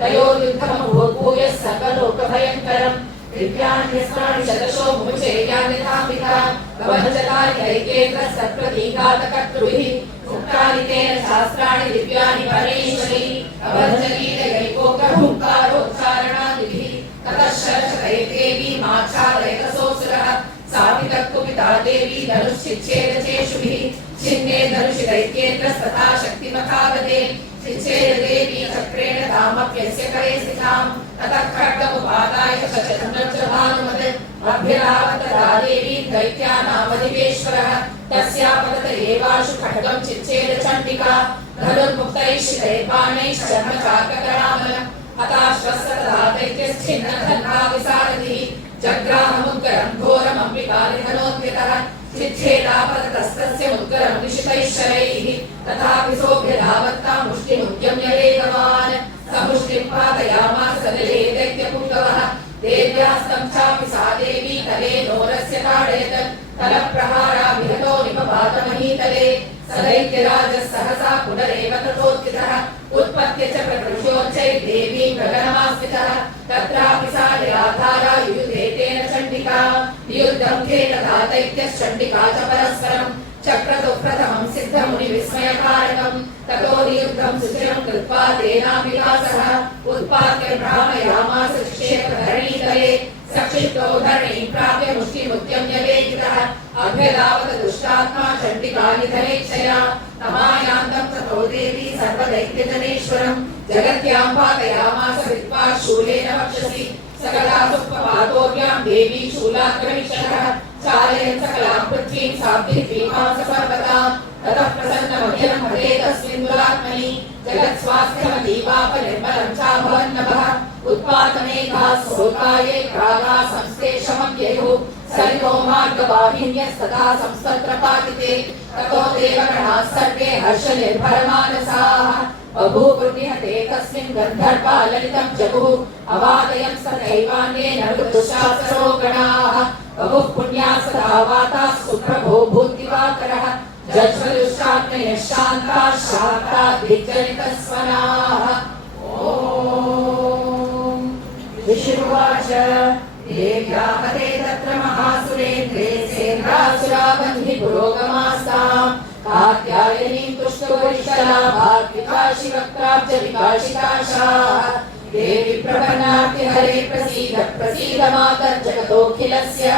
तयोर्युद्धमभूभूय सर्वलोकभयङ्करम् दिव्यान्यस्त्राणि शतशो मुमुचेयान्यथाम्बिका प्रबन्धकार्यैकेन्द्रस्तत्प्रतीघातकर्तृभिः मुक्तानि तेन शास्त्राणि दिव्यानि परेश्वरी अभञ्जनीतयैकोग्रहुङ्कारोच्चारणादिभिः ततः शरशतैर्देवी माच्छादयकसोऽसुरः सापि तत्कुपिता देवी धनुश्चिच्छेदचेषुभिः छिन्ने धनुषि दैत्येन्द्रस्तथा शक्तिमथागते चिच्छेद देवी चक्रेण तामप्यस्य करे स्थितां ततः खड्गमुपादाय शतचन्द्रभानुमत् अभ्यधावत् तदा देवी दैत्यानामधिपेश्वरः तस्यापतत एवाशु खड्गं चिच्छेद चण्डिका धनुर्मुक्तैश्चितैर्बाणैश्चर्मचाककरामलम् हताश्वस्य तदा दैत्यश्चिन्नखण्डा विसारथिः जग्राहमुग्रं घोरमम्बिकानिधनोद्यतः चिच्छेदापततस्तस्य मुद्गरं निशितैः शरैः तथापि सोऽभ्यधावत्तां मुष्टिमुद्यम्य वेगवान् स मुष्टिं पातयामास दले दैत्यपुङ्गवः देव्यास्तं चापि सा देवी तले नोरस्य ताडयत् तलप्रहाराभिहतो निपपातमहीतले स दैत्यराजः सहसा पुनरेव तथोत्थितः उत्पत्य च प्रकृष्योच्चैर्देवीं गगनमास्थितः तत्रापि सा निराधारा युयुधे तेन चण्डिका नियुद्धं थे तथा दैत्यश्चण्डिका च परस्परम् चक्रतु प्रथमं सिद्धमुनिविस्मयकारकम् ततो नियुद्धं सुचिरं कृत्वा तेनाम्बिका सह उत्पाद्य भ्रामयामास क्षेत्रधरणीतले सक्षिप्तो धरणीं प्राप्य मुष्टिमुद्यम्य वेगितः अभ्यधावत् दुष्टात्मा चण्डिका निधनेच्छया तमायान्तं ततो देवी सर्वदैत्यजनेश्वरं जगत्यां पातयामास विद्वा शूलेन वक्षसि सकलासुप्पपातोऽभ्यां देवी शूलाग्रविशः चालयन् सकलां पृथ्वीं साब्धिद्वीपां सर्वदां ततः प्रसन्नमभ्यं हरे तस्मिन् दुरात्मनि जगत्स्वास्थ्यमतीवापनिर्मलं चाभवन्नभः उत्पातमेका सोताये प्रागा संस्तेषमव्ययुः सरितो मार्गवाहिन्यस्तथा संस्तत्रपातिते ततो देवगणाः सर्वे हर्षनिर्भरमानसाः बभूवुर्निहते तस्मिन् गन्धर्वा ललितं जगुः अवादयं सदैवान्येन ऋतुशास्त्रो गणाः बहुः पुण्याः सदा वाताः सुप्रभो भूतिवाकरः जज्वलुश्चाग्नयः शान्ताः शान्ताः दिग्जनितस्वनाः ॐ ऋषिरुवाच देव्याहते तत्र महासुरेन्द्रे सेन्द्रासुराबन्धि पुरोगमास्ताम् कात्यायनीं तुष्टुरिष्टलाभाद्विकाशिवक्त्राब्ज विकाशिकाशाः देवी प्रपन्नार्ति हरे प्रसीद प्रसीद मातर्जगतोऽखिलस्य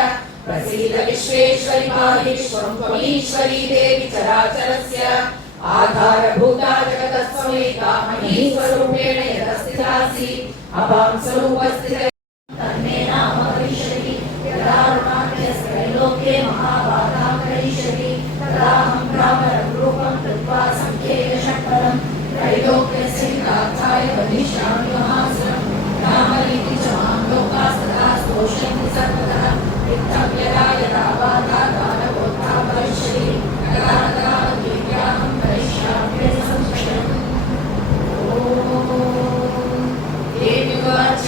प्रसीद विश्वेश्वरि पाहि विश्वं त्वमीश्वरी देवी चराचरस्य आधारभूता जगतस्त्वमेका महीस्वरूपेण यदस्थितासि अपां स्वरूपस्थित तन्मे नाम करिष्यति यदा ऋणाग्रस्त्रैलोक्ये महाभागां करिष्यति तदाहं ब्राह्मणं रूपं कृत्वा सङ्ख्येयषट्पदं त्रैलोक्यस्यैकार्थाय वदिष्यामि महासुरं रामरीति च मां लोकास्तथा स्तोष्यन्ति सर्वतः इत्थं यदा यदा बाधा कालबोधा भविष्यति तदा तदा दिव्याहं करिष्यामि संशयम् देव्युवाच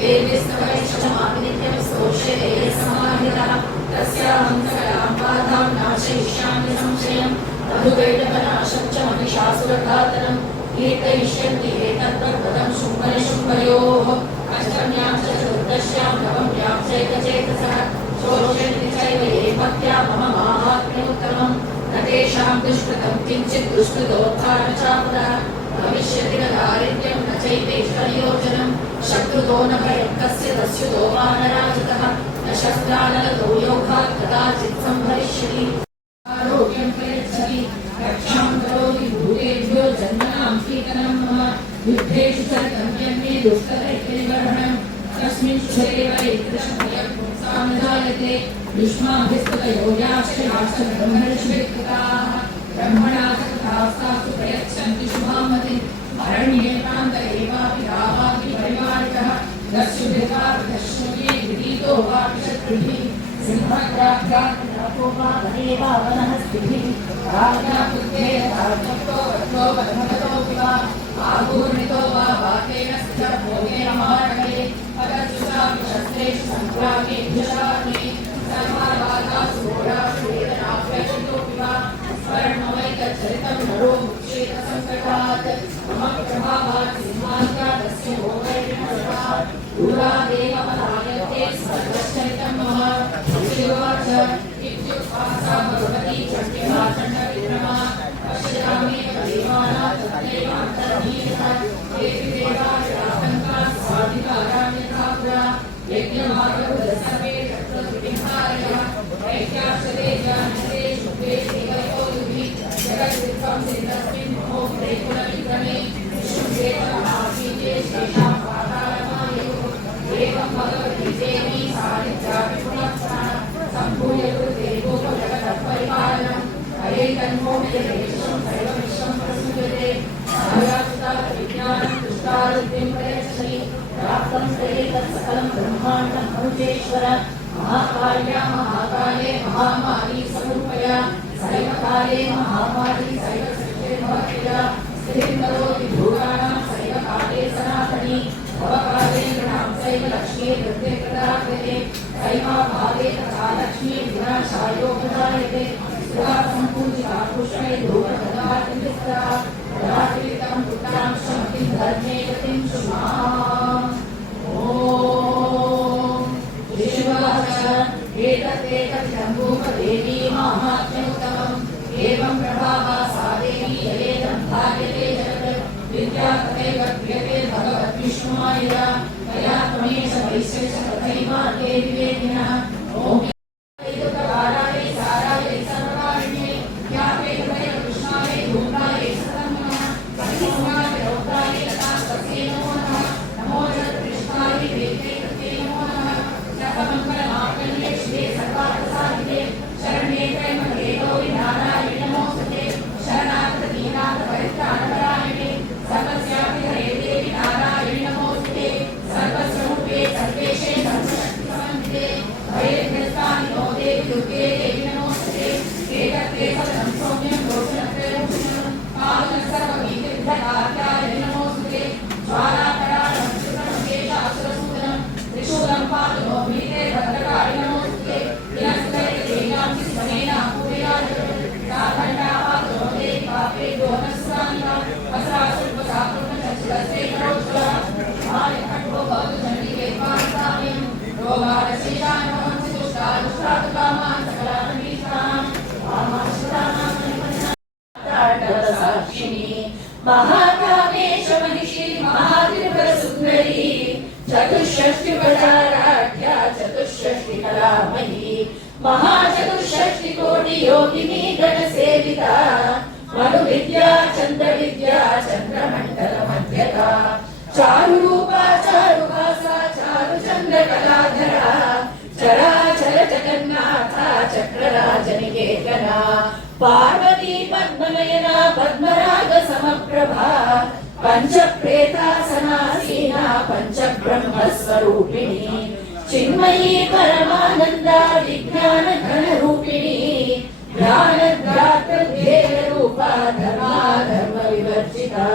देव्यस्तवैष्णवादित्यं स्तोष्यते समाहितः तस्याहं सकलां बाधां नाशयिष्यामि संशयम् मधुवैडवनाशं च महिषासुरघातनं कीर्तयिष्यन्ति एतद्वद्पदं शुम्भनिशुम्भयोः अष्टम्यां च चतुर्दश्यां नवम्यां चैकचेतसः शोष्यन्ति चैव ये भक्त्या मम माहात्म्यमुत्तमं न तेषां दुष्कृतं किञ्चित् दुष्कृतोत्थानचापदः भविष्यति न दारिद्र्यं न चैतेष्वनियोजनं शत्रुतो न भयं कस्य दस्युतो वा न राजतः न शस्त्रानलतो योगात् कदाचित् सम्भविष्यति आरोग्यं प्रयच्छति रक्षां करोति भूतेभ्यो जन्मनां कीर्तनं मम युद्धेषु चरितं यन्मे दुष्करैर्निवर्हणं तस्मिन् क्षरे वैदृशभयं पुंसां न जायते युष्माभिस्ततयो याश्च ब्रह्मर्षिविकृताः ब्रह्मणा तथास्तासु प्रयच्छन्ति शुभामतिम् अरण्ये प्रान्तरे वापि रावापि परिवारिकः दस्युभिर्वा दश्युये विदितो वापि शत्रुभिः सिंहग्राभ्यातो वा वने वा वनहस्तिभिः राजापुत्रे राजतो वत्तो वधमगतोऽपि वा आगूर्णितो वा वाकेन स्थिरभोगेन मारणे पदच्युतापि शस्त्रेषु सङ्ग्रामेभ्यशाने सर्वादासु घोरासु वेदनाभ्यशितोऽपि वा स्मरणमैकचरितं नरो मुच्येत सङ्कटात् मम प्रभावात् सिंहासनादस्य भोगैर्विमर्शात् दूरादेव पलायते सर्वश्चरितं मम ऋषिरुवाच इत्युक्त्वा सा भगवती चण्डिकाचण्डविक्रमा पश्यामेव देवानां तत्रैवान्तर्नीतः देवी देवायातङ्का स्वाधिकाराणि यथा पुरा यज्ञमागरुद सर्वे तत्त्वविहारयः ऐक्याश्चरे जानते शुभे देवयो युधि जगद्विश्वं सिद्धस्मिन् महो प्रेकुलविक्रमे विष्णुदेवमहासीते शेषां पातालमायुः एवं भगवती देवी सानिध्यापि पुनः सम्भूय गुरुदेवोपजगतपरिपालनम् हरे तन्मोहयेशं सर्वविश्वं प्रसूयते आयासुता विज्ञानं दुष्टारुद्धिं प्रयच्छति प्राप्तं ते तत्सकलं ब्रह्माण्डं मनुजेश्वर महाकाल्या महाकाले महामारी स्वरूपया सैवकाले महामारी सैवसृष्टिर्भवत्या स्थितिं करोति भूतानां सैवकाले सनातनी भवकाले गृहां सैव लक्ष्मी वृद्धिर्प्रदायते सैवाभावे तथा लक्ष्मी विनाशायो प्रदायते स्थिरा सम्पूजिता पुष्पै धूपददातिविस्तरा ददातिवितं पुत्रां शक्तिं धर्मे गतिं शुभाम् ॐ एतदेवी माहात्म्योत्तमम् एवं प्रभावा सा देवी यदेदं धार्यते जगत् विद्यापते गभ्यते भगवद्विष्णुमायया तया त्वमेष वैश्येष तथैवान्ये विवेकिनः ॐ काराय साराय सर्वकारिण्ये व्यापे हृदय कृष्णाय धूम्राय सतं नमः पतिसुमाय रौद्राय तथा तस्यै नमो नमः नमो जगत्कृष्णाय वेदे तस्यै नमो नमः सर्वमङ्गलमाङ्गल्ये शिवे सर्वार्थसाधिके शरण्ये त्र्यम्बके गौरि नारायणि नमोस्तुते शरणागत दीनाथ परित्राणपरायणे सर्वस्यापि हरे देवि नारायणि नमोस्तुते तांडव साक्षिणी महाकामेश महिषी महात्रिपुर सुंदरी चतुष्षष्टि उपचाराढ्या चतुष्षष्टि कलामयी महाचतुष्षष्टि कोटि योगिनी गण सेविता मनु विद्या चंद्र मंडल मध्यका चारु रूपा चारु भासा चारु चंद्र कलाधरा चराचर जगन्नाथा चक्रराज निकेतना पार्वती पद्मनयना पद्मराग समप्रभा पंच प्रेतासनासीना पंच ब्रह्म स्वरूपिणी चिन्मयी परमानंदा विज्ञान घन रूपिणी ज्ञान ध्यान रूपा धर्मा धर्म विवर्जिता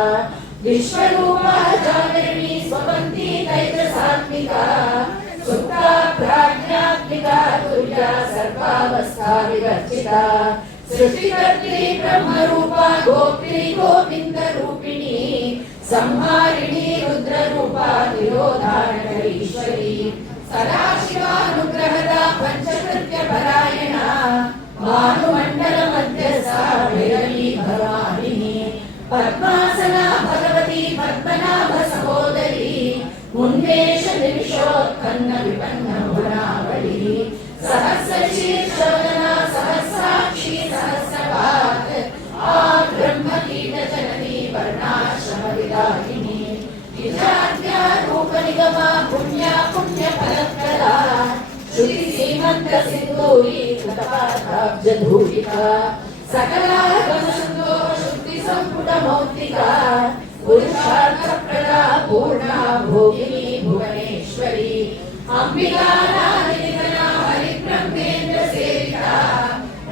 विश्वरूपा जागरणी स्वपन्ती तैत्र सात्विका सुप्ता प्राज्ञात्मिका तुर्या सर्वावस्था विवर्जिता सृष्टिकर्त्री ब्रह्म रूपा गोप्त्री गोविंद रूपिणी संहारिणी रुद्र रूपा तिरोधारणीश्वरी सदाशिवानुग्रहदा पंचकृत्य परायणा भानुमंडल मध्यस्था भैरवी भवानी पद्मासना भगवती पद्मनाभ सहोदरी उन्मेष निमिषोत्पन्न विपन्न गुणावली सहस्रशीर्षवदना सहस्राक्षी सहस्रपाद आ ब्रह्म कीट जननी वर्णाश्रम विदायिनी विद्या रूप निगमा पुण्या पुण्य फलप्रदा श्रुति सीमंत सिंदूरी कृतपादाब्ज धूलिका सकलागम संतोष शुद्धि संपुट मौक्तिका पुरुषार्थ प्रदा पूर्णा भोगिनी भुवनेश्वरी अंबिका नादिनिधना हरिब्रह्मेन्द्र सेविता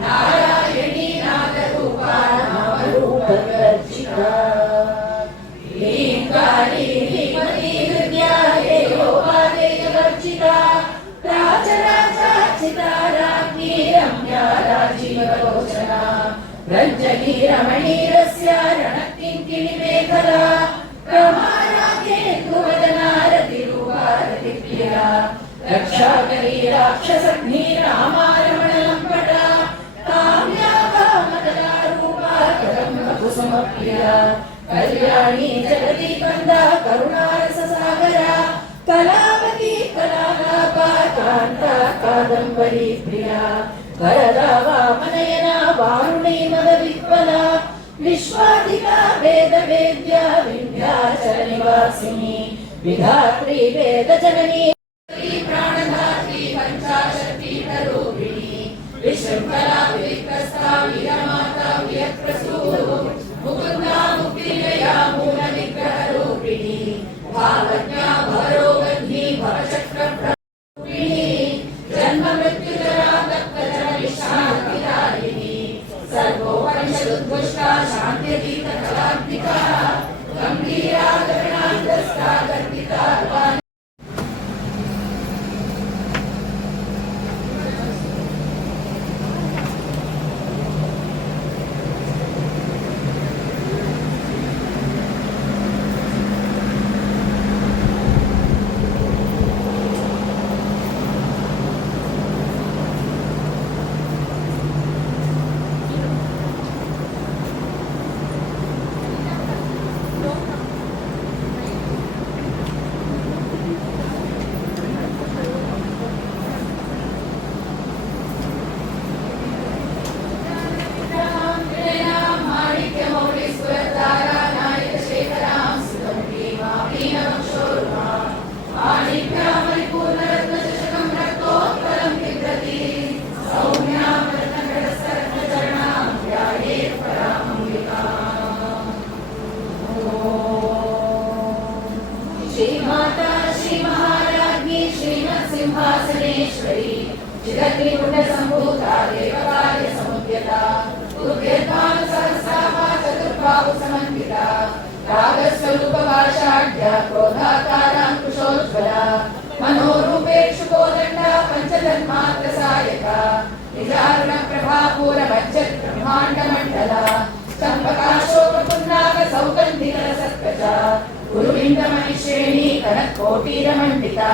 नारायणी नाद रूपा नाम रूप वर्जिता लींगारी लीमती हृदया योगादेय वर्जिता राजराजार्चिता राज्ञी रम्या राजीवलोचना रञ्जनी रमणीरस्य रणकिङ्किणी मेखला प्रमाराकेतुवदना रतिरूपा रतिप्रिया रक्षाकरी राक्षसग्नी रामारमणलम्पटा काम्या कामदला रूपा कदम्बकुसुमप्रिया कल्याणी जगती कन्दा करुणारससागरा कलावती कलालापा कान्ता कादम्बरी प्रिया वरदा वामनयना वारुणी मदविह्वला विश्वाधिका वेद वेद्या विन्ध्याचल निवासिनी विधात्री वेद जननी प्राणधात्री पंचाशक्ति रूपिणी विशृंखला विविक्तस्था वीरमाता वियत्प्रसूः मुकुन्दा मुक्तिलया मूल निग्रह रूपिणी भावज्ञा भवरोगन्धी भवचक्र रूपिणी जन्म मृत्युजरा दत्तजननी शान्तिदायिनी सर्वोपनिषदुद्घुष्टा शान्त्यतीत कलात्मिका गम्भीरा गगनान्तस्था गर्भिता सिंहासनेश्वरी चिरग्निकुंड संभूता देवकार्य समुद्यता उद्यतान सहस्राभा चतुर्बाहु समन्विता रागस्वरूप भाषाढ्या क्रोधाकारांकुशोज्ज्वला मनोरूपेक्षु कोदंडा पंचधर्मात्र सायका निजारुण प्रभापूर मज्जत् ब्रह्मांड मंडला चंपकाशोक पुन्नाग सौगंधिक रसत्वचा गुरुविंद मणिश्रेणी कनक कोटिरमंडिता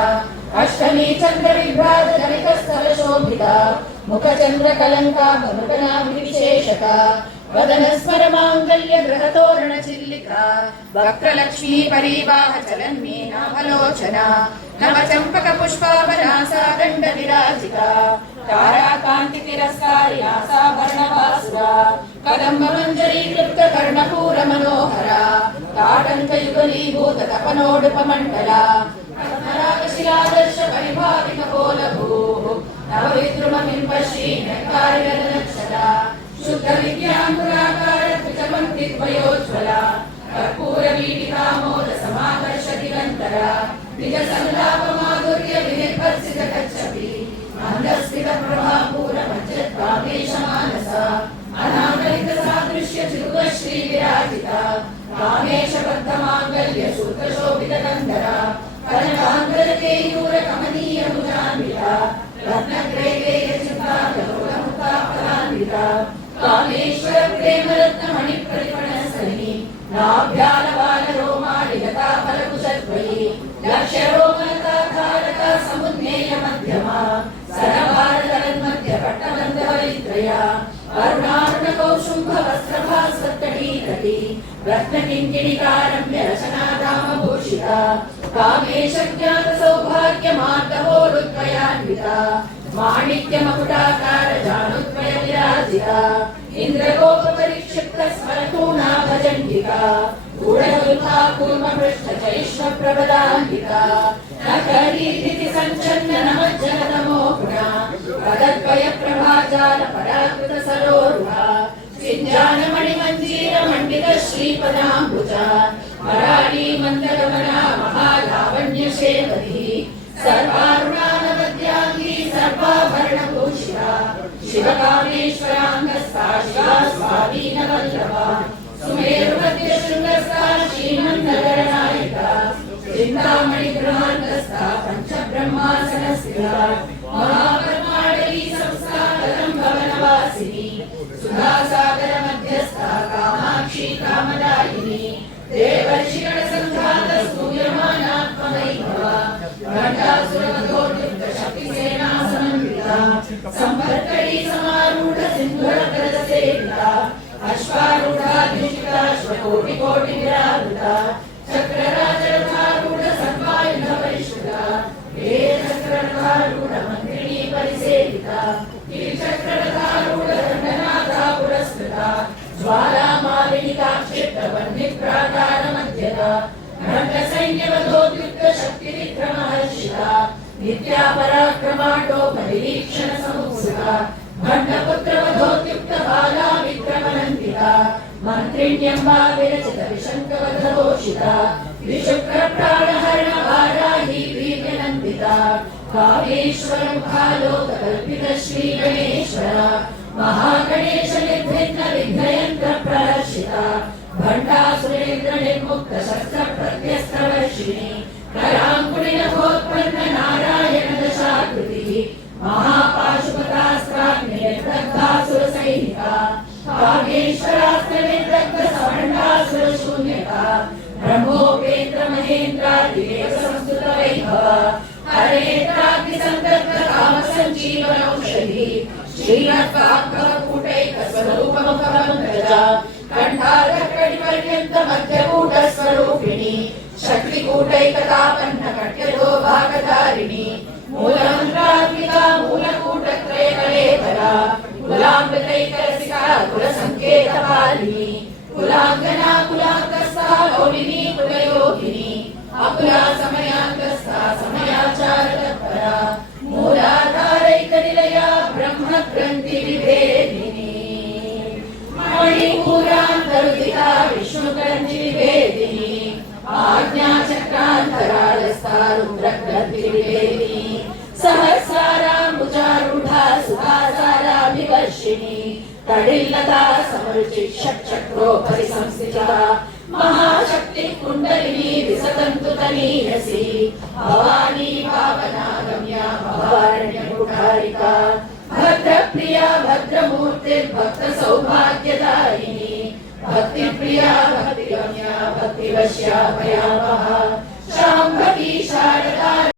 अष्टमी चंद्र विभ्राज जनिक स्थल शोभिता मुख चंद्र कलंका मनुकना विशेषता वदनस्वर माङ्गल्य गृहतोरण चिल्लिका वक्रलक्ष्मी परिवाह चलन्मीनाभलोचना नव चंपक पुष्पावना सा दण्ड विराजिता ताराकान्ति तिरस्कारिणा सा वर्णवासुरा कदम्ब मंजरी कृप्त कर्णपूर मनोहरा ताटंक युगलीभूत तपनोडुपमण्डला पद्मरागशिलादर्श परिभावित कोलभूः नवविद्रुमबिम्ब श्रीनकारिरनक्षरा शुद्ध विद्याङ्कुराकार त्रिजपङ्क्तिद्वयोज्ज्वला कर्पूरवीटिकामोद समाकर्ष दिगन्तरा निज संलाप माधुर्य विनिर्भर्सित कच्छपि मन्दस्मित प्रभापूर मज्जत्वादेश मानसा अनागरिक सादृश्य चिरुगश्री विराजिता कामेश बद्ध माङ्गल्य सूत्र शोभित गन्धरा कनकाङ्गर केयूर कमनीय भुजान्विता रत्नग्रैवेय चिन्ताकलोलमुक्ता फलान्विता कामेश्वर प्रेम रत्न मणि प्रतिपणसनि नाभ्यालवाल रोमालिगता फलकुशद्वयी लक्ष्य रोमलता धारका समुन्नेय मध्यमा सरभारतलन्मध्य पट्टबन्धवलित्रया अरुणारुण कौशुम्भ वस्त्रभास्वत्तटीकटी रत्नकिङ्किणिकारम्य रचनाधामभूषिता कामेश ज्ञात सौभाग्य मार्गवोरुद्वयान्विता माणिक्य मकुटाकार जानुद्वय विराजिता इंद्रगोप परिक्षिप्त स्मरतूणा भजन्विता गूढगुल्फा कूर्म पृष्ठ चैष्ण प्रबलान्विता नखरीदिति संचन्न नमज्जन नमो गुणा पदद्वय प्रभाजाल पराकृत सरोरुहा सिञ्जान मणिमञ्जीर मण्डित श्रीपदाम्बुजा मराळी मन्दगमना महालावण्य शेवती सर्वारुणानवद्याङ्गी सर्वाभरणभूषिता शिवकामेश्वराङ्गस्था शिवा स्वामीनवल्लभा सुमेरुमध्य शृङ्गस्था श्रीमन्नगरनायिका चिन्तामणि गृहान्तस्था पञ्चब्रह्मासनस्थिता महाब्रह्माण्डली संस्था कदम्बवनवासिनी सुधासागर मध्यस्था कामाक्षी कामदायिनी देवर्षिगण संघात स्तूयमानात्मवैभवा घण्टासुरवधोर्युक्त शक्तिसेना समन्विता संवर्तडी समारूढ सिंहरकरज सेविता अश्वारूढाधिष्ठिता श्वकोटिकोटि विरावृता चक्रराजरथारूढ सर्वायुध परिष्कृता हे चक्ररथारूढ मन्त्रिणी परिसेविता गिरिचक्ररथारूढ दण्डनाथा पुरस्कृता ज्वाला मालिनिका क्षेत्र वह्निप्राकार मध्यदा घण्ट सैन्यवधोद्युक्त शक्ति विक्रमहर्षिता नित्या पराक्रमाटोपनिरीक्षण समुत्सुका घण्टपुत्र वधोद्युक्त बाला विक्रमनन्दिता मन्त्रिण्यम्बा विरचित विशङ्कवधघोषिता विशुक्र प्राणहरण वाराही वीर्यनन्दिता कामेश्वर मुखालोक कल्पित श्री गणेश्वरा महागणेश निर्विघ्न विघ्नयन्त्र प्रहर्षिता घण्टासुरेन्द्र निर्मुक्त शस्त्र प्रत्यस्त्रवर्षिणी कराङ्कुलिनभोत्पन्न नारायण दशाकृतिः महापाशुपतास्त्राग्निर्दग्धासुरसैनिका कामेश्वरास्त्र निर्दग्ध सवर्णासुरशून्यता ब्रह्मोपेन्द्र महेन्द्रादिदेव संस्तुत वैभव हरेन्द्राग्निसन्दग्ध कामसञ्जीवनौषधि श्रीरत्नाकूटैकस्वरूपमुखमङ्गजा कण्ठाधकटिपर्यन्त मध्यकूटस्वरूपिणी शक्तिकूटैकतापन्न कट्यतो भागधारिणी मूलमन्त्रात्मिका मूलकूटत्रयकलेवरा कुलामृतैकरसिका कुलसङ्केतपालिनी कुलाङ्गना कुलान्तस्था लोलिनी कुलयोगिनी अकुला समयान्तस्था समयाचारतत्परा मूलाधारैकनिलया ब्रह्मग्रन्थि विभेदिनी मणिपूरान्तरुदिता विष्णुग्रन्थि विभेदिनी आज्ञाचक्रान्तरालस्था रुद्रग्रन्थि विभेदिनी सहस्राराम्बुजारूढा सुखासाराभिवर्षिणी तडिल्लता समरुचि षट्चक्रोपरि संस्थिता महाशक्ति कुण्डलिनी विसतन्तु तनीयसी भवानी भावनागम्या भवारण्यकुठारिका भद्रप्रिया भद्रमूर्तिर्भक्त सौभाग्यदायिनी भक्तिप्रिया भक्तिगम्या भक्तिवश्या भयावहा शाम्भवी शारदा